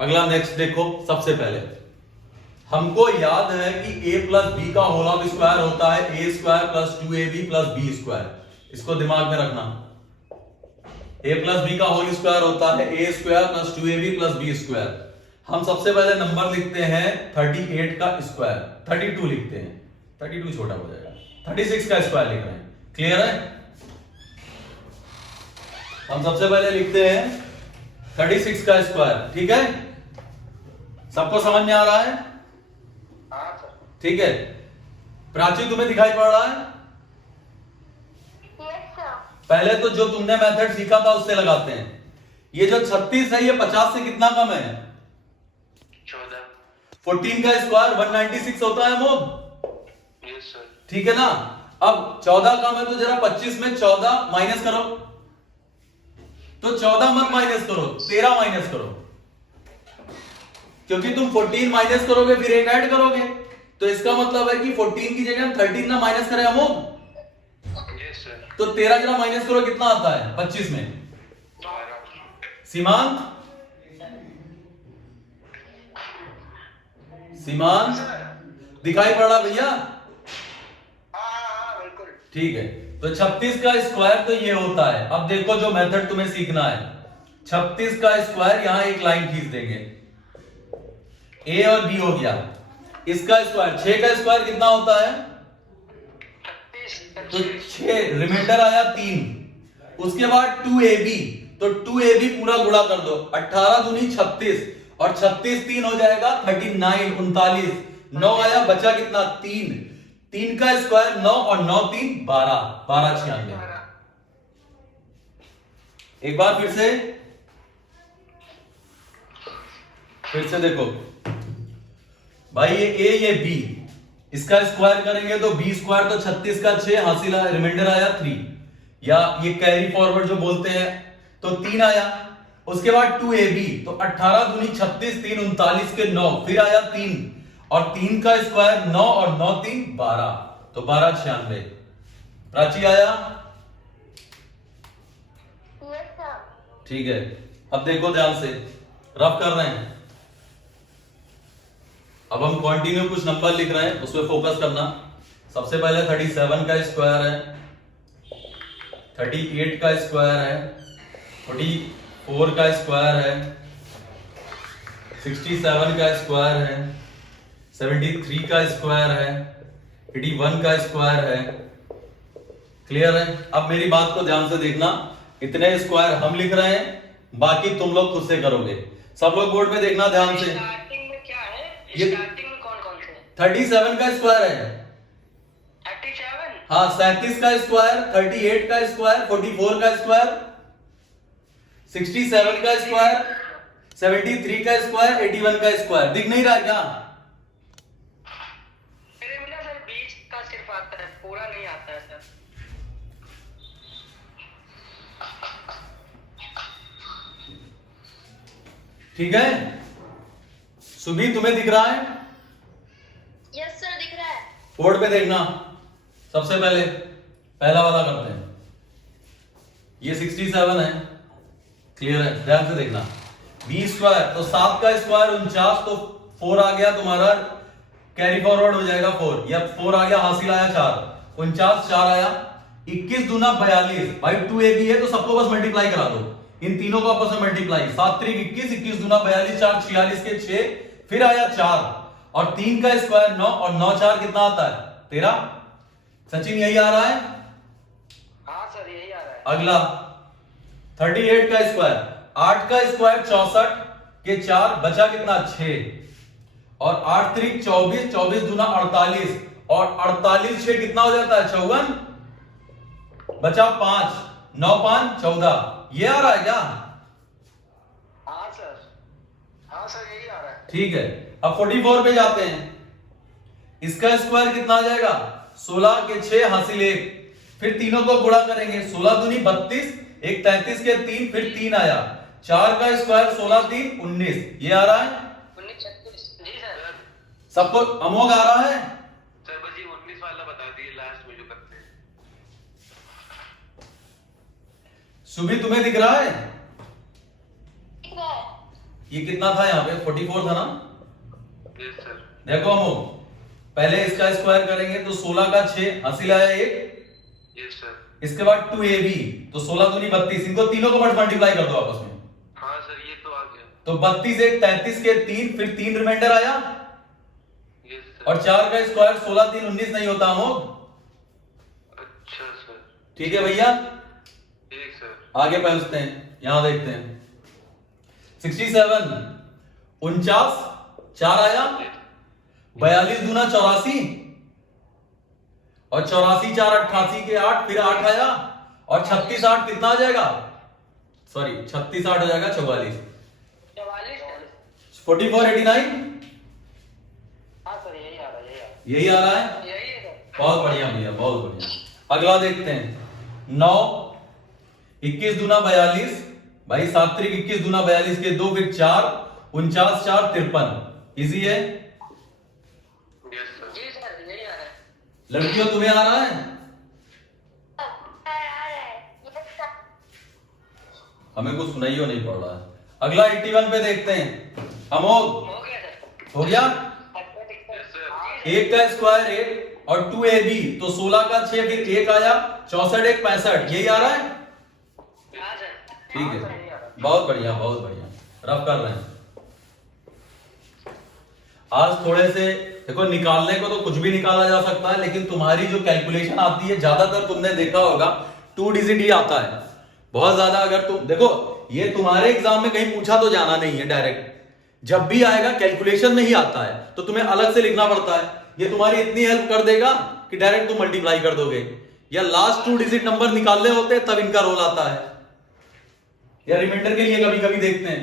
अगला नेक्स्ट देखो। सबसे पहले हमको याद है कि a प्लस बी का होल ऑफ स्क्वायर होता है a square plus 2ab plus b square. इसको दिमाग में रखना। a प्लस बी का होल स्क्वायर होता है a square plus 2ab plus b square. हम सबसे पहले नंबर लिखते हैं 38 का स्क्वायर, 32 लिखते हैं, 32 छोटा हो जाएगा, 36 का स्क्वायर लिख रहे हैं। क्लियर है? हम सबसे पहले लिखते हैं 36 का स्क्वायर। ठीक है, सबको समझ में आ रहा है? हाँ सर। ठीक है। प्राची तुम्हें दिखाई पड़ रहा है? Yes sir. पहले तो जो तुमने मेथड सीखा था उससे लगाते हैं। ये जो 36 है ये 50 से कितना कम है? 14। 14 का स्क्वायर 196 होता है मोब। Yes sir. ठीक है ना। अब 14 कम है तो जरा 25 में 14 माइनस करो। तो 14 मत माइनस करो, 13 माइनस करो, क्योंकि तुम 14 माइनस करोगे फिर एक ऐड करोगे, तो इसका मतलब है कि 14 की जगह हम 13 ना माइनस करें हम। Yes sir. तो 13 जरा माइनस करो, कितना आता है 25 में? 12। सीमांत, सीमांत दिखाई पड़ा भैया? हाँ बिल्कुल। ठीक है। तो 36 का स्क्वायर तो ये होता है। अब देखो जो मेथड तुम्हें सीखना है, 36 का स्क्वायर यहां एक लाइन खींच देंगे, ए और बी हो गया। इसका स्क्वायर 6 का स्क्वायर कितना होता है? 36। तो 6 रिमाइंडर आया 3। उसके बाद 2ab, तो 2ab पूरा गुणा कर दो, 18 दूनी 36 और 36 3 हो जाएगा 39 39। 9 आया, बचा कितना? 3। 3 का स्क्वायर 9 और 9 3 12 12 96। एक बार फिर से देखो भाई, ये a ये b, इसका स्क्वायर करेंगे तो b स्क्वायर तो 36 का 6 हासिल आया, रिमाइंडर आया 3, या ये कैरी फॉरवर्ड जो बोलते हैं, तो 3 आया। उसके बाद 2ab, तो 18 दूनी 36 3 39 के 9, फिर आया 3 और 3 का स्क्वायर 9 और 9 3 12, तो 12 96। प्राची आया? Yes sir. ठीक है। अब देखो ध्यान से, रफ कर रहे हैं। अब हम कंटिन्यू कुछ नंबर लिख रहे हैं, उसमें फोकस करना। सबसे पहले 37 का स्क्वायर है, 38 का स्क्वायर है, 44 का स्क्वायर है, 67 का स्क्वायर है, 73 का स्क्वायर है, 81 का स्क्वायर है। क्लियर है? अब मेरी बात को ध्यान से देखना, इतने स्क्वायर हम लिख रहे हैं, बाकी तुम लोग खुद से करोगे। सब लोग बोर्ड पे देखना ध्यान से। स्टार्टिंग में क्या है? ये- स्टार्टिंग में कौन कौन से? 37 का स्क्वायर है, 37। हाँ 37 का स्क्वायर, 38 का स्क्वायर, 44 का स्क्वायर, 67 का स्क्वायर, 73 का स्क्वायर, 81 का स्क्वायर। दिख नहीं रहा क्या? मेरे में ना सर 20 का सिर्फ आता है, पूरा नहीं आता है सर। ठीक है। सुबी तुम्हें दिख रहा है? यस सर, दिख रहा है। बोर्ड पे देखना। सबसे पहले पहला वाला करते हैं। ये 67 है, क्लियर है? ध्यान से देखना। बी स्क्वायर तो 7 का स्क्वायर 49, तो 4 आ गया तुम्हारा, कैरी फॉरवर्ड हो जाएगा 4, या 4 आ गया, हासिल आया 4, 49 4 आया, 21 दूना 42। भाई 2ab है तो सबको बस मल्टीप्लाई करा दो, इन तीनों को आपस में मल्टीप्लाई, 7 3 21, 21 दूना 42, 4 46 के 6, फिर आया 4 और 3 का स्क्वायर 9 और 9 4 कितना आता है? 13। सचिन यही आ रहा है? हाँ सर यही आ रहा है। अगला 38 का स्क्वायर, 8 का स्क्वायर 64 के 4, बचा कितना? 6 और 8 3 24, 24 दूना 48 और 48 6 कितना हो जाता है? 54, बचा 5, 9 5 14। ये आ रहा है क्या? ठीक है, अब 44 पे जाते हैं। इसका स्क्वायर कितना आ जाएगा? 16 के 6 हासिल 1, फिर तीनों को गुणा करेंगे। 16 दूनी 32, एक 33 के 3, फिर 3 आया। 4 का स्क्वायर 16 3 19, ये आ रहा है 19 36। जी सर। सबको अमोघ आ रहा है? सर बस ये 19 वाला बता दिए लास्ट में जो करते हैं। सुबह तुम्हें दिख रहा है? दिख रहा है। ये कितना था यहाँ पे? 44 था ना? Yes sir. देखो अमोघ, पहले इसका स्क्वायर करेंगे तो 16 का 6 हासिल आया 1, यस सर। इसके बाद 2ab, तो 16 दूनी 32, इनको तीनों को मल्टीप्लाई कर दो आपस में। हाँ सर ये तो आ गया। तो 32 एक 33 के 3, फिर 3 रिमाइंडर आया, यस सर। और 4 का स्क्वायर 16 3 19 नहीं होता अमोघ। अच्छा सर। ठीक है भैया, ठीक सर। आगे पहुंचते हैं, यहां देखते हैं। 67 49 4 आया, 42 दूना 84, और 84 4 88 के 8, फिर 8 आया, और 36 8 कितना आ जाएगा? सॉरी 36 8 हो जाएगा 44। 44। 44 89, हाँ सर यही आ रहा है, यही आ रहा है। यही है सर। बहुत बढ़िया भैया, बहुत बढ़िया। अगला देखते हैं। 9 21 दूना 42, भाई 7 त्रिक 21 दूना 42 के 2, फिर 4 49 4 53, इजी है। Yes sir. जी सर यही आ रहा है। लड़कियों तुम्हें आ रहा है? आ रहा है। ये सब हमें कुछ सुनाई हो नहीं पड़ रहा है। अगला 81 पे देखते हैं। अमोघ हो गया सर। हो गया? Yes sir. हाँ, 1 का स्क्वायर 1 और 2ab, तो 16 का 6, फिर 1 आया, 64 1 65, यही आ रहा है। हाँ सर। ठीक हाँ है, सर, यही आ रहा है। बहुत बढ़िया, बहुत बढ़िया, रफ कर रहे हैं। आज थोड़े से देखो, निकालने को तो कुछ भी निकाला जा सकता है, लेकिन तुम्हारी जो कैलकुलेशन आती है, ज्यादातर तुमने देखा होगा 2 डिजिट ही आता है। बहुत ज्यादा अगर तुम देखो, ये तुम्हारे एग्जाम में कहीं पूछा तो जाना नहीं है डायरेक्ट। जब भी आएगा कैलकुलेशन नहीं आता है तो तुम्हें अलग से लिखना पड़ता है। ये तुम्हारी इतनी हेल्प कर देगा कि डायरेक्ट तुम मल्टीप्लाई कर दोगे, या लास्ट 2 डिजिट नंबर निकालने होते हैं तब इनका रोल आता है, या रिमाइंडर के लिए कभी कभी देखते हैं।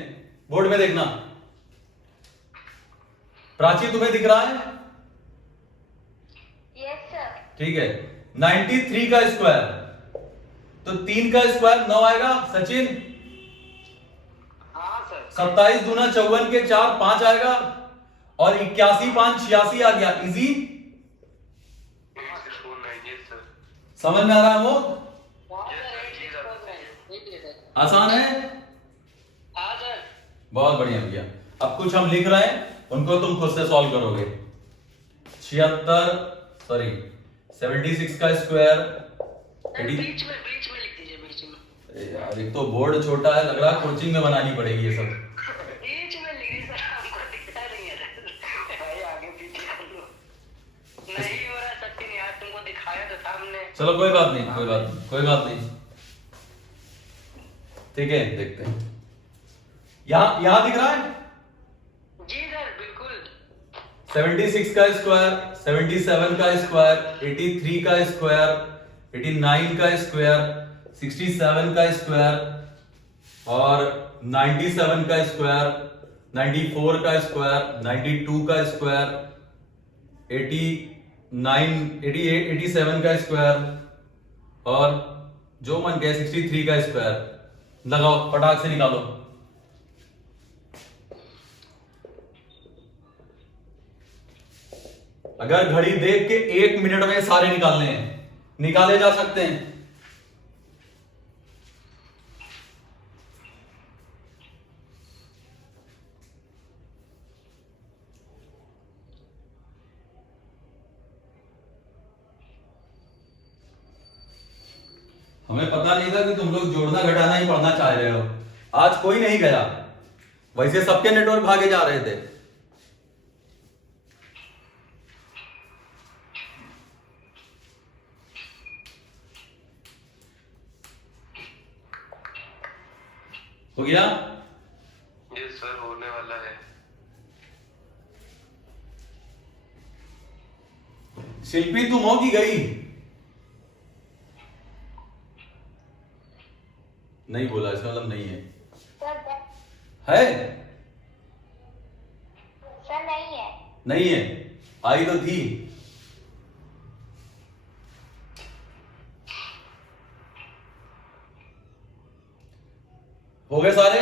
बोर्ड में देखना। प्राची तुम्हें दिख रहा है? Yes sir. ठीक है, 93 का स्क्वायर, तो 3 का स्क्वायर 9 आएगा सचिन। हाँ सर। 27 दूना 54 के 4 5 आएगा, और 81 5 86 आ गया, इजी। 8649 yes sir. समझ में आ रहा है वो? हाँ Yes, सर, sir, एक जी चीज सर। बोल रहे हैं। ठीक है सर। आसान है, हाँ सर। बहुत बढ़िया भैया। अब कुछ हम लिख रहे हैं, उनको तुम खुद से सॉल्व करोगे। 76 का स्क्वायर सर, बीच में लिख दीजिए, बीच में। यार, एक तो बोर्ड छोटा है, लग रहा है कोचिंग में बनानी पड़ेगी ये सब। बीच में लिख दीजिए सर, हमको दिखता नहीं है सर। भाई आगे पीछे कर लो। नहीं हो रहा सचिन यार, तुमको दिखाया तो था हमने। चलो कोई बात नहीं, कोई बात नहीं, कोई बात नहीं। ठीक है, देखते हैं। यहां दिख रहा है जी सर बिल्कुल। 76 का स्क्वायर, 77 का स्क्वायर, 83 का स्क्वायर, 89 का स्क्वायर, 67 का स्क्वायर, और 97 का स्क्वायर, 94 का स्क्वायर, 92 का स्क्वायर, 88 87 का स्क्वायर, और जो मन गया 63 का स्क्वायर। लगाओ, फटाक से निकालो। अगर घड़ी देख के 1 मिनट में सारे निकालने हैं, निकाले जा सकते हैं। हमें पता नहीं था कि तुम लोग जोड़ना घटाना ही पढ़ना चाह रहे हो। आज कोई नहीं गया, वैसे सबके नेटवर्क भागे जा रहे थे। हो गया? यस सर होने वाला है। शिल्पी तुम हो कि गई? नहीं बोला, इसका मतलब नहीं है। सर है? नहीं है, आई तो थी। हो गए सारे?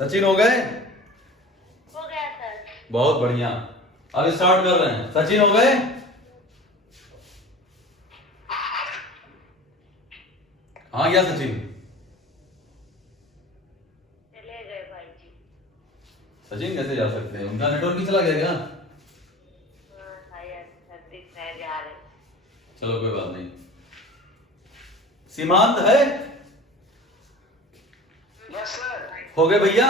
सचिन हो गए? हो गया सर। बहुत बढ़िया। अब स्टार्ट कर रहे हैं। सचिन हो गए? हाँ गया सचिन? चले गए भाई जी। सचिन कैसे जा सकते हैं, उनका नेटवर्क ही चला गया क्या? जा रहे। चलो कोई बात नहीं। सीमांत है? Yes sir. हो गए भैया?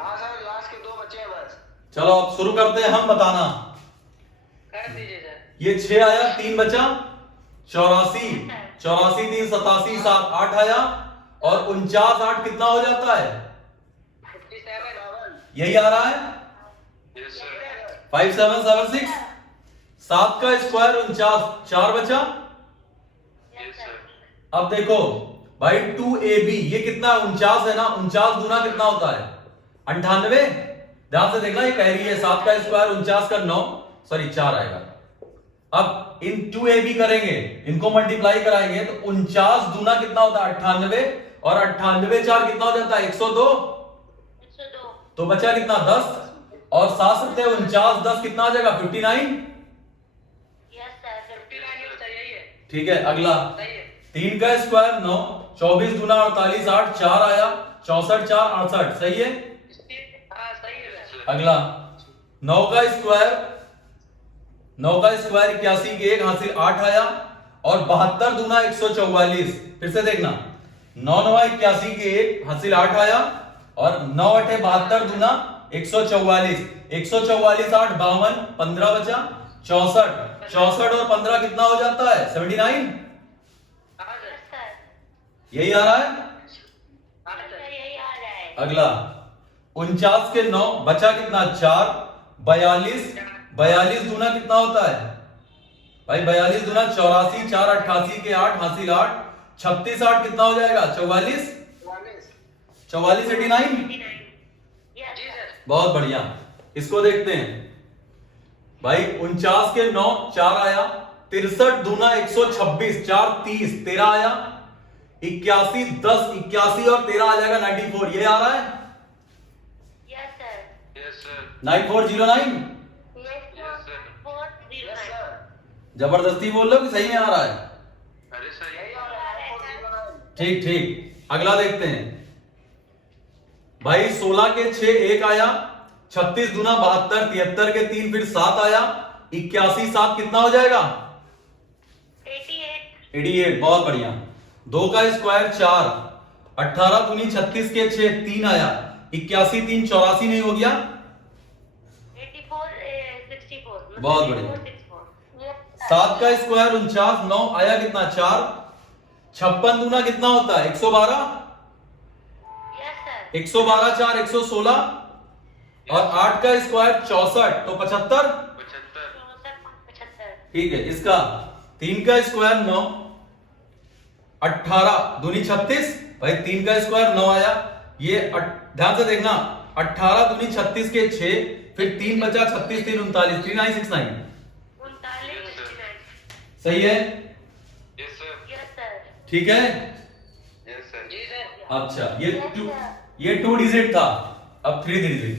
हाँ सर, लास्ट के 2 बचे हैं बस। चलो अब शुरू करते हैं हम बताना। कर दीजिए सर। ये 6 आया, 3 बचा, 84, 84 3 87 7 8 आया, और 49 8 कितना हो जाता है? 57। यही आ रहा है, यस सर। 5776। 7 का स्क्वायर 49, 4 बचा। Yes sir. अब देखो भाई 2ab ये कितना है, 49 है ना, 49 गुना कितना होता है? 98। ध्यान से देखना, ये कह रही है 7 का स्क्वायर 49 का 9 सॉरी 4 आएगा। अब इन 2ab करेंगे, इनको मल्टीप्लाई कराएंगे तो 49 दूना कितना होता है? 98, और 98 4 कितना हो जाता है? 102। 102। तो बचा कितना? 10, और 7 सत्ते 49, 10 कितना आ जाएगा? 59। Yes sir. 59 सही है। ठीक है, अगला सही है। 3 का स्क्वायर 9, 24 गुना 48 8, 4 आया, 64 4 68 सही है। हाँ सही है सर। अगला 9 का स्क्वायर 81 के 1 हासिल 8 आया, और 72 दूना 144। फिर से देखना, 9 9 81 के 1 हासिल 8 आया, और 9 8 72 दूना 144। 144 8 52, 15 बचा, 64 64 और 15 कितना हो जाता है? 79। हाँ सर। Yes sir. यही आ रहा है। हाँ सर। यही आ जाए। अगला 49 के 9 बचा कितना? 4, 42 42 दूना कितना होता है भाई? 42 दूना 84, 4 88 के 8 हासिल 8, 36 8 कितना हो जाएगा? 44 44 89। यस जी सर। सर। बहुत बढ़िया। इसको देखते हैं भाई, 49 के 9 4 आया, 63 दूना 126, 4 30 13 आया, 81 10 81 और 13 आ जाएगा 94। ये आ रहा है yes sir. Yes sir. 9409। Yes sir. 409। जबरदस्ती बोल लो कि सही में आ रहा है? अरे सर यही आ रहा है। ठीक ठीक। अगला देखते हैं भाई, 16 के 6 1 आया, 36 दूना 72, 73 के 3 फिर 7 आया, 81 7 कितना हो जाएगा? 88। 88। बहुत बढ़िया। 2 का स्क्वायर 4, 18 दूनी 36 के 6 3 आया, 81 3 84 नहीं हो गया? 64। बहुत बढ़िया। 64। 7 का स्क्वायर 49 9 आया कितना? 4, 56 दूना कितना होता है? 112, यस सर। 112 4 116, और 8 का स्क्वायर 64 तो 75। 75। 75। ठीक है। इसका 3 का स्क्वायर 9, 18 दूनी 36 भाई, 3 का स्क्वायर 9 आया, ये ध्यान से देखना, 18 दूनी 36 के 6 फिर 3 बचा, 36 3 39 3969 सही है। Yes sir. Yes sir. ठीक है। Yes sir. जी सर। अच्छा Yes, sir. ये 2 डिजिट था, अब 3 डिजिट।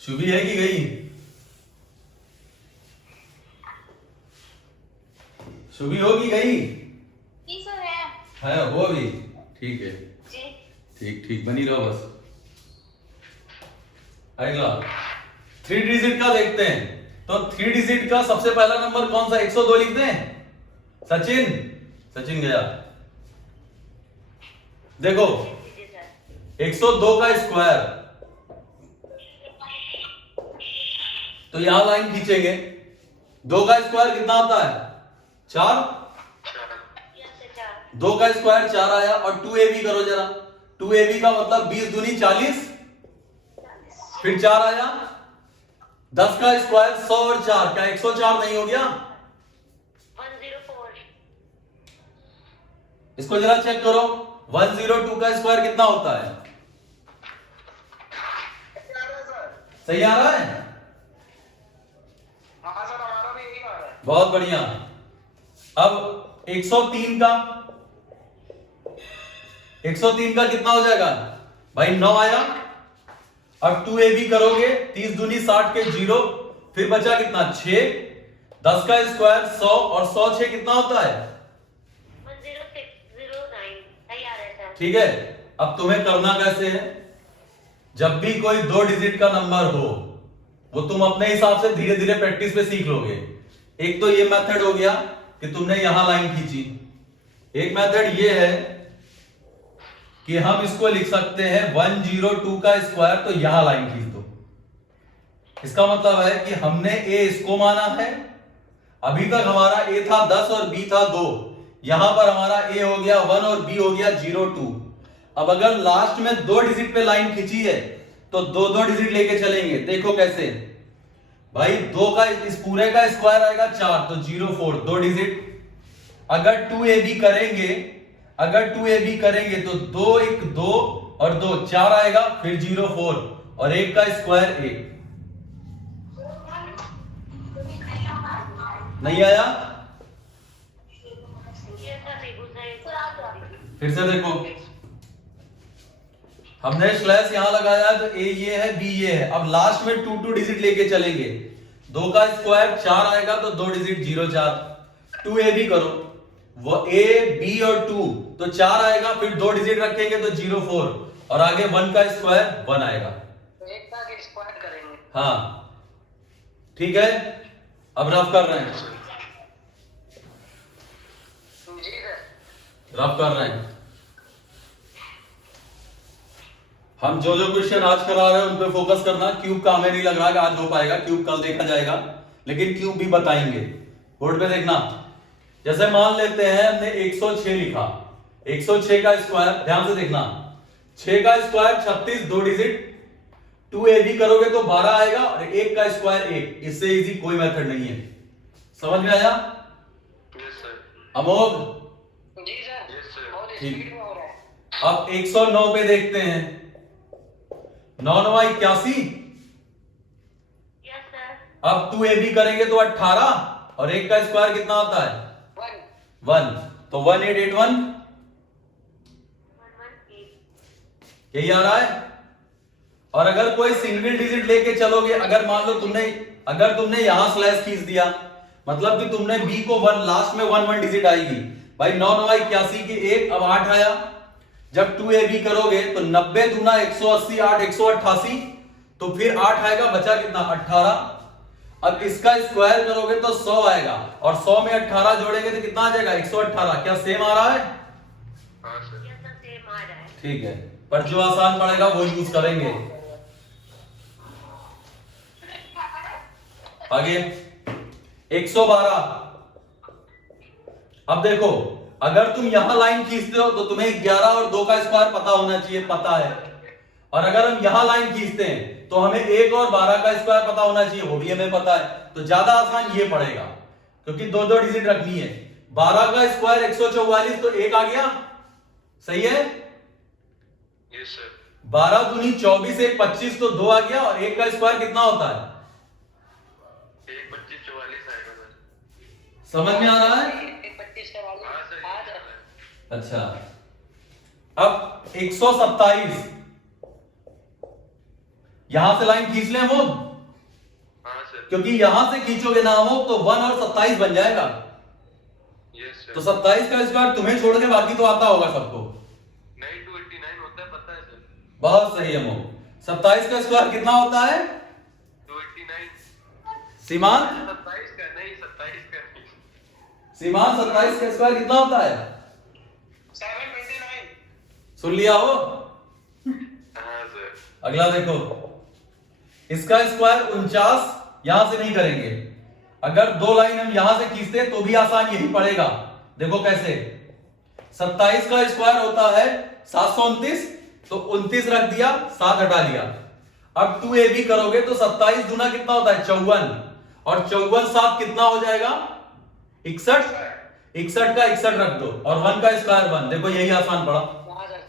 शुभी है कि गई? शुभी होगी गई? जी सर है। है वो भी? ठीक है, जी। ठीक ठीक, बनी रहो बस। अगला 3 डिजिट का देखते हैं, तो 3 डिजिट का सबसे पहला नंबर कौन सा? 102 लिखते हैं। सचिन, सचिन गया। देखो जी सर। 102 का स्क्वायर, तो यहां लाइन खींचेंगे। 2 का स्क्वायर कितना आता है? 4। Yes sir. 2 का स्क्वायर 4 आया, और 2ab करो जरा। 2ab का मतलब 20 दूनी 40, फिर 4 आया। 10 का स्क्वायर 100 और 4 क्या 104 नहीं हो गया? इसको जरा चेक करो, 102 का स्क्वायर कितना होता है? सही आ रहा है? हाँ सर, हमारा भी यही आ रहा है। बहुत बढ़िया। अब 103 का 103 का कितना हो जाएगा भाई? 9 आया। अब 2ab करोगे, 30 दूनी 60 के 0, फिर बचा कितना? 6। 10 का स्क्वायर 100 और 100 6 कितना होता है? 10609 सही आ रहा है सर। ठीक है। अब तुम्हें करना कैसे है, जब भी कोई 2 डिजिट का नंबर हो वो तुम अपने हिसाब से धीरे धीरे प्रैक्टिस पे सीख लोगे। एक तो ये मेथड हो गया कि तुमने यहां लाइन खींची, एक मेथड ये है कि हम इसको लिख सकते हैं 102 का स्क्वायर, तो यहां लाइन खींच दो। इसका मतलब है कि हमने a इसको माना है, अभी तक हमारा a था 10 और b था 2, यहां पर हमारा a हो गया 1 और b हो गया 02। अब अगर लास्ट में 2 डिजिट पे लाइन खींची है तो 2 डिजिट लेके चलेंगे। देखो कैसे भाई, 2 का इस पूरे का स्क्वायर आएगा 4, तो 04 2 डिजिट। अगर 2ab करेंगे, अगर 2ab करेंगे तो 2 1 2 और 2 4 आएगा, फिर 04 और 1 का स्क्वायर 1। नहीं आया? फिर से देखो, हमने स्लैश यहां लगाया है तो a ये है b ये है। अब लास्ट में 2 डिजिट लेके चलेंगे। 2 का स्क्वायर 4 आएगा तो 2 डिजिट 04। 2ab करो, वो a b और 2 तो 4 आएगा, फिर 2 डिजिट रखेंगे तो 04 और आगे 1 का स्क्वायर 1 आएगा। एक का स्क्वायर करेंगे। हाँ ठीक है। अब रफ कर रहे हैं, जी सर। रफ कर रहे हैं। हम जो जो क्वेश्चन आज करा रहे हैं उन पे फोकस करना। क्यूब का हमें नहीं लग रहा कि आज हो पाएगा, क्यूब कल देखा जाएगा, लेकिन क्यूब भी बताएंगे। बोर्ड पे देखना, जैसे मान लेते हैं हमने 106 लिखा, 106 का स्क्वायर, ध्यान से देखना, 6 का स्क्वायर 36 2 डिजिट, 2ab करोगे तो 12 आएगा और 1 का स्क्वायर 1। इससे इजी कोई मेथड नहीं है। समझ में आया? Yes sir. अमोघ? जी सर। Yes sir. बहुत ठीक। स्पीड में हो रहा है। अब 109 पे देखते हैं। 9 9 81। Yes sir. अब 2ab करेंगे तो 18 और 1 का स्क्वायर कितना होता है? 1। तो 1881 यही आ रहा है। और अगर कोई सिंगल डिजिट लेके चलोगे, अगर मान लो तुमने यहां स्लैश खींच दिया, मतलब कि तुमने b को 1, लास्ट में 1 डिजिट आएगी भाई। 9 9 81 की 1, अब 8 आया। जब 2ab करोगे तो 90 दूना 180, 8 188, तो फिर 8 आएगा, बचा कितना? 18। अब इसका स्क्वायर करोगे तो 100 आएगा और 100 में 18 जोड़ेंगे तो कितना आ जाएगा? 118। क्या सेम आ रहा है? हाँ सर। यस सर सेम आ रहा है। ठीक है, पर जो आसान पड़ेगा वो यूज करेंगे। आगे 112। अब देखो, अगर तुम यहां लाइन खींचते हो तो तुम्हें 11 और 2 का स्क्वायर पता होना चाहिए, पता है। और अगर हम यहां लाइन खींचते हैं तो हमें 1 और 12 का स्क्वायर पता होना चाहिए, वो भी हमें पता है। तो ज्यादा आसान ये पड़ेगा क्योंकि 2 डिजिट रखनी है। 12 का स्क्वायर 144, तो 1 आ गया, सही है। Yes sir. 12 दूनी 24, 1 25, तो 2 आ गया और 1 का स्क्वायर कितना होता है? 1 25 44 आएगा सर। समझ में आ रहा है? 25 का वाली हाँ सर। आ जाए। अच्छा, अब 127 यहां से लाइन खींच लें वो, हाँ सर। क्योंकि यहां से खींचोगे ना वो तो 1 और 27 बन जाएगा। Yes sir. तो 27 का स्क्वायर तुम्हें छोड़ के बाकी तो आता होगा सबको। नहीं 289 होता है, पता है सर। बहुत सही है मो। 27 का स्क्वायर कितना होता है 289। सीमान? 27 का नहीं, 27 का नहीं। सीमान 27 का स्क्वायर कितना होता है? 729। सुन लिया हो? हाँ सर। अगला देखो, इसका स्क्वायर 49 यहां से नहीं करेंगे। अगर 2 लाइन हम यहां से खींचते तो भी आसान यही पड़ेगा। देखो कैसे, 27 का स्क्वायर होता है 729, तो 29 रख दिया, 7 हटा लिया। अब 2ab करोगे तो 27 दूना कितना होता है? 54, और 54 7 कितना हो जाएगा? 61। 61 का 61 रख दो और 1 का स्क्वायर 1। देखो यही आसान पड़ा। हाँ सर।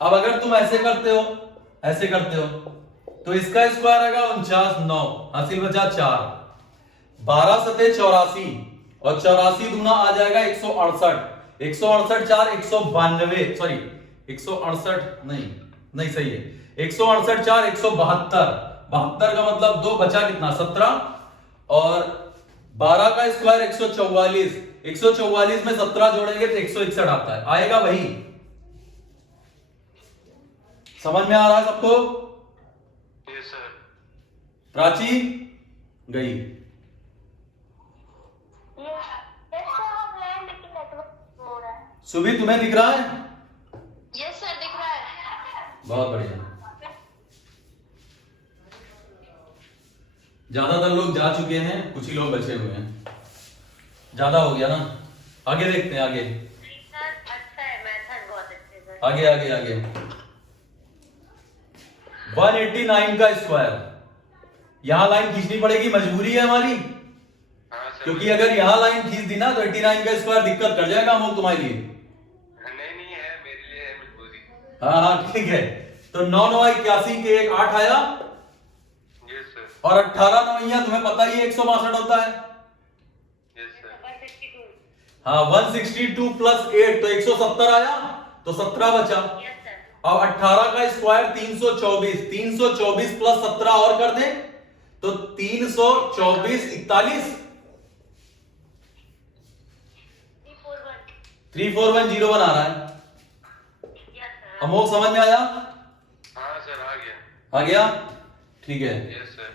अब अगर तुम ऐसे करते हो तो इसका स्क्वायर आएगा 49, 9 हासिल बचा 4, 12 सते 84 और 84 दूना आ जाएगा 168, 168 4 192, सॉरी 168 नहीं सही है, 168 4 172, 72 का मतलब 2 बचा कितना 17 और 12 का स्क्वायर 144, 144 में 17 जोड़ेंगे तो 161 आता है, आएगा वही। समझ में आ रहा है सबको? Yes sir. प्राची गई। ये सर हम लैंड लेकिन नेटवर्क हो रहा है। सुबह तुम्हें दिख रहा है? यस सर दिख रहा है। बहुत बढ़िया। ज्यादातर लोग जा चुके हैं, कुछ ही लोग बचे हुए हैं, ज्यादा हो गया ना। आगे देखते हैं, आगे सर अच्छा है, मेथड बहुत अच्छे सर। आगे आगे आगे 189 का स्क्वायर, यहां लाइन खींचनी पड़ेगी, मजबूरी है हमारी, हाँ सर। क्योंकि अगर यहां लाइन खींच दी ना तो 89 का स्क्वायर दिक्कत कर जाएगा हम लोग तुम्हारे लिए। नहीं है, मेरे लिए है मजबूरी। हाँ ठीक है। तो 9 9 81 के 1 8 आया यस सर। और 18 9 तुम्हें पता ही है 162 होता है। Yes sir. 162। हाँ 162 प्लस 8 तो 170 आया, तो 17 बचा। Yes sir. अब 18 का स्क्वायर 324, 324 प्लस 17 और कर दें तो 324 41, 341। 3410 बना रहा है। Yes sir. अमोक समझ में आया? हाँ सर आ गया। आ गया? ठीक है। Yes sir.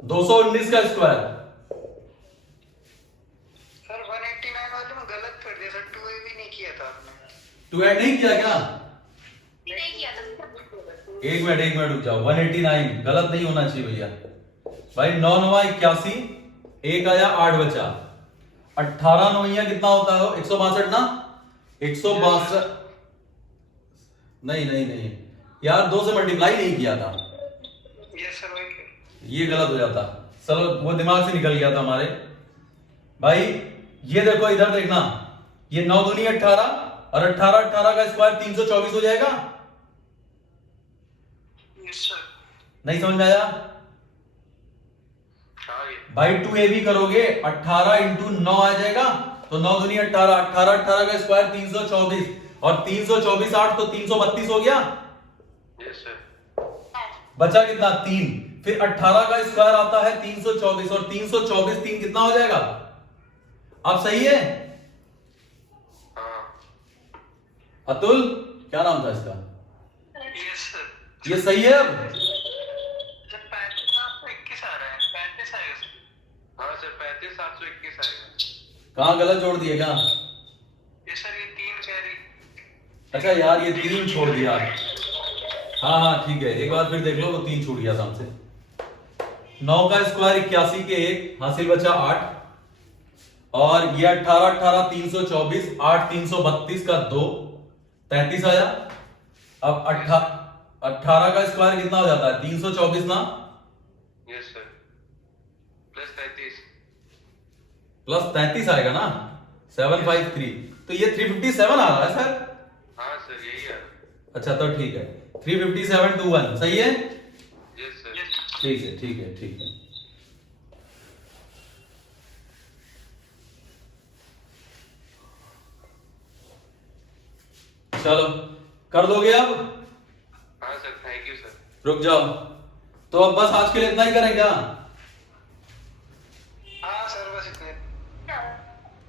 219 का स्क्वायर, सर 189 वाले में गलत कर दिया सर, 2a भी नहीं किया था आपने। तू ऐड नहीं किया क्या? नहीं किया था। एक मिनट रुक जाओ। 189 गलत नहीं होना चाहिए भैया भाई। 9 9 81, एक आया 8 बचा, 18 9 कितना होता है? 162 ना, 162 नहीं यार, 2 से मल्टीप्लाई नहीं किया था, यस सर वही। ये गलत हो जाता। चलो वो दिमाग से निकल गया था हमारे भाई। ये देखो इधर देखना, ये 9 दूनी 18 और 18 का स्क्वायर 324 हो जाएगा। Yes sir. नहीं समझ में आया आ गया। भाई? 2a भी करोगे 18 इंटू 9 आ जाएगा, तो 9 दूनी 18, 18 का स्क्वायर 324 और 324 8 तो 332 हो गया। Yes sir. बचा कितना? 3। फिर 18 का स्क्वायर आता है 324 और 324 3 कितना हो जाएगा? अब सही है? हाँ। अतुल क्या नाम था इसका? Yes sir. ये सही है अब? सर 35,721 आ रहा है, 35 आएगा सर। हाँ सर 35,721 आएगा। कहां गलत जोड़ दिए क्या? ये सर ये 3 कैरी। अच्छा यार ये 3 छोड़ दिया। हाँ ठीक है, एक बार फिर देख लो, वो 3 छूट गया था हमसे। 9 का स्क्वायर 81 के 1 हासिल बचा 8 और ये 18 324, 8 332 का 2 33 आया। अब 18 का स्क्वायर कितना हो जाता है? 324 ना, यस सर। प्लस 33। प्लस 33 आएगा ना, 753, तो ये 357 आ रहा है सर। हाँ सर यही है। अच्छा तो ठीक है, 35721 सही है। Yes sir. ठीक है। चलो कर दोगे अब? हाँ सर थैंक यू सर। रुक जाओ, तो अब बस आज के लिए इतना ही करें क्या?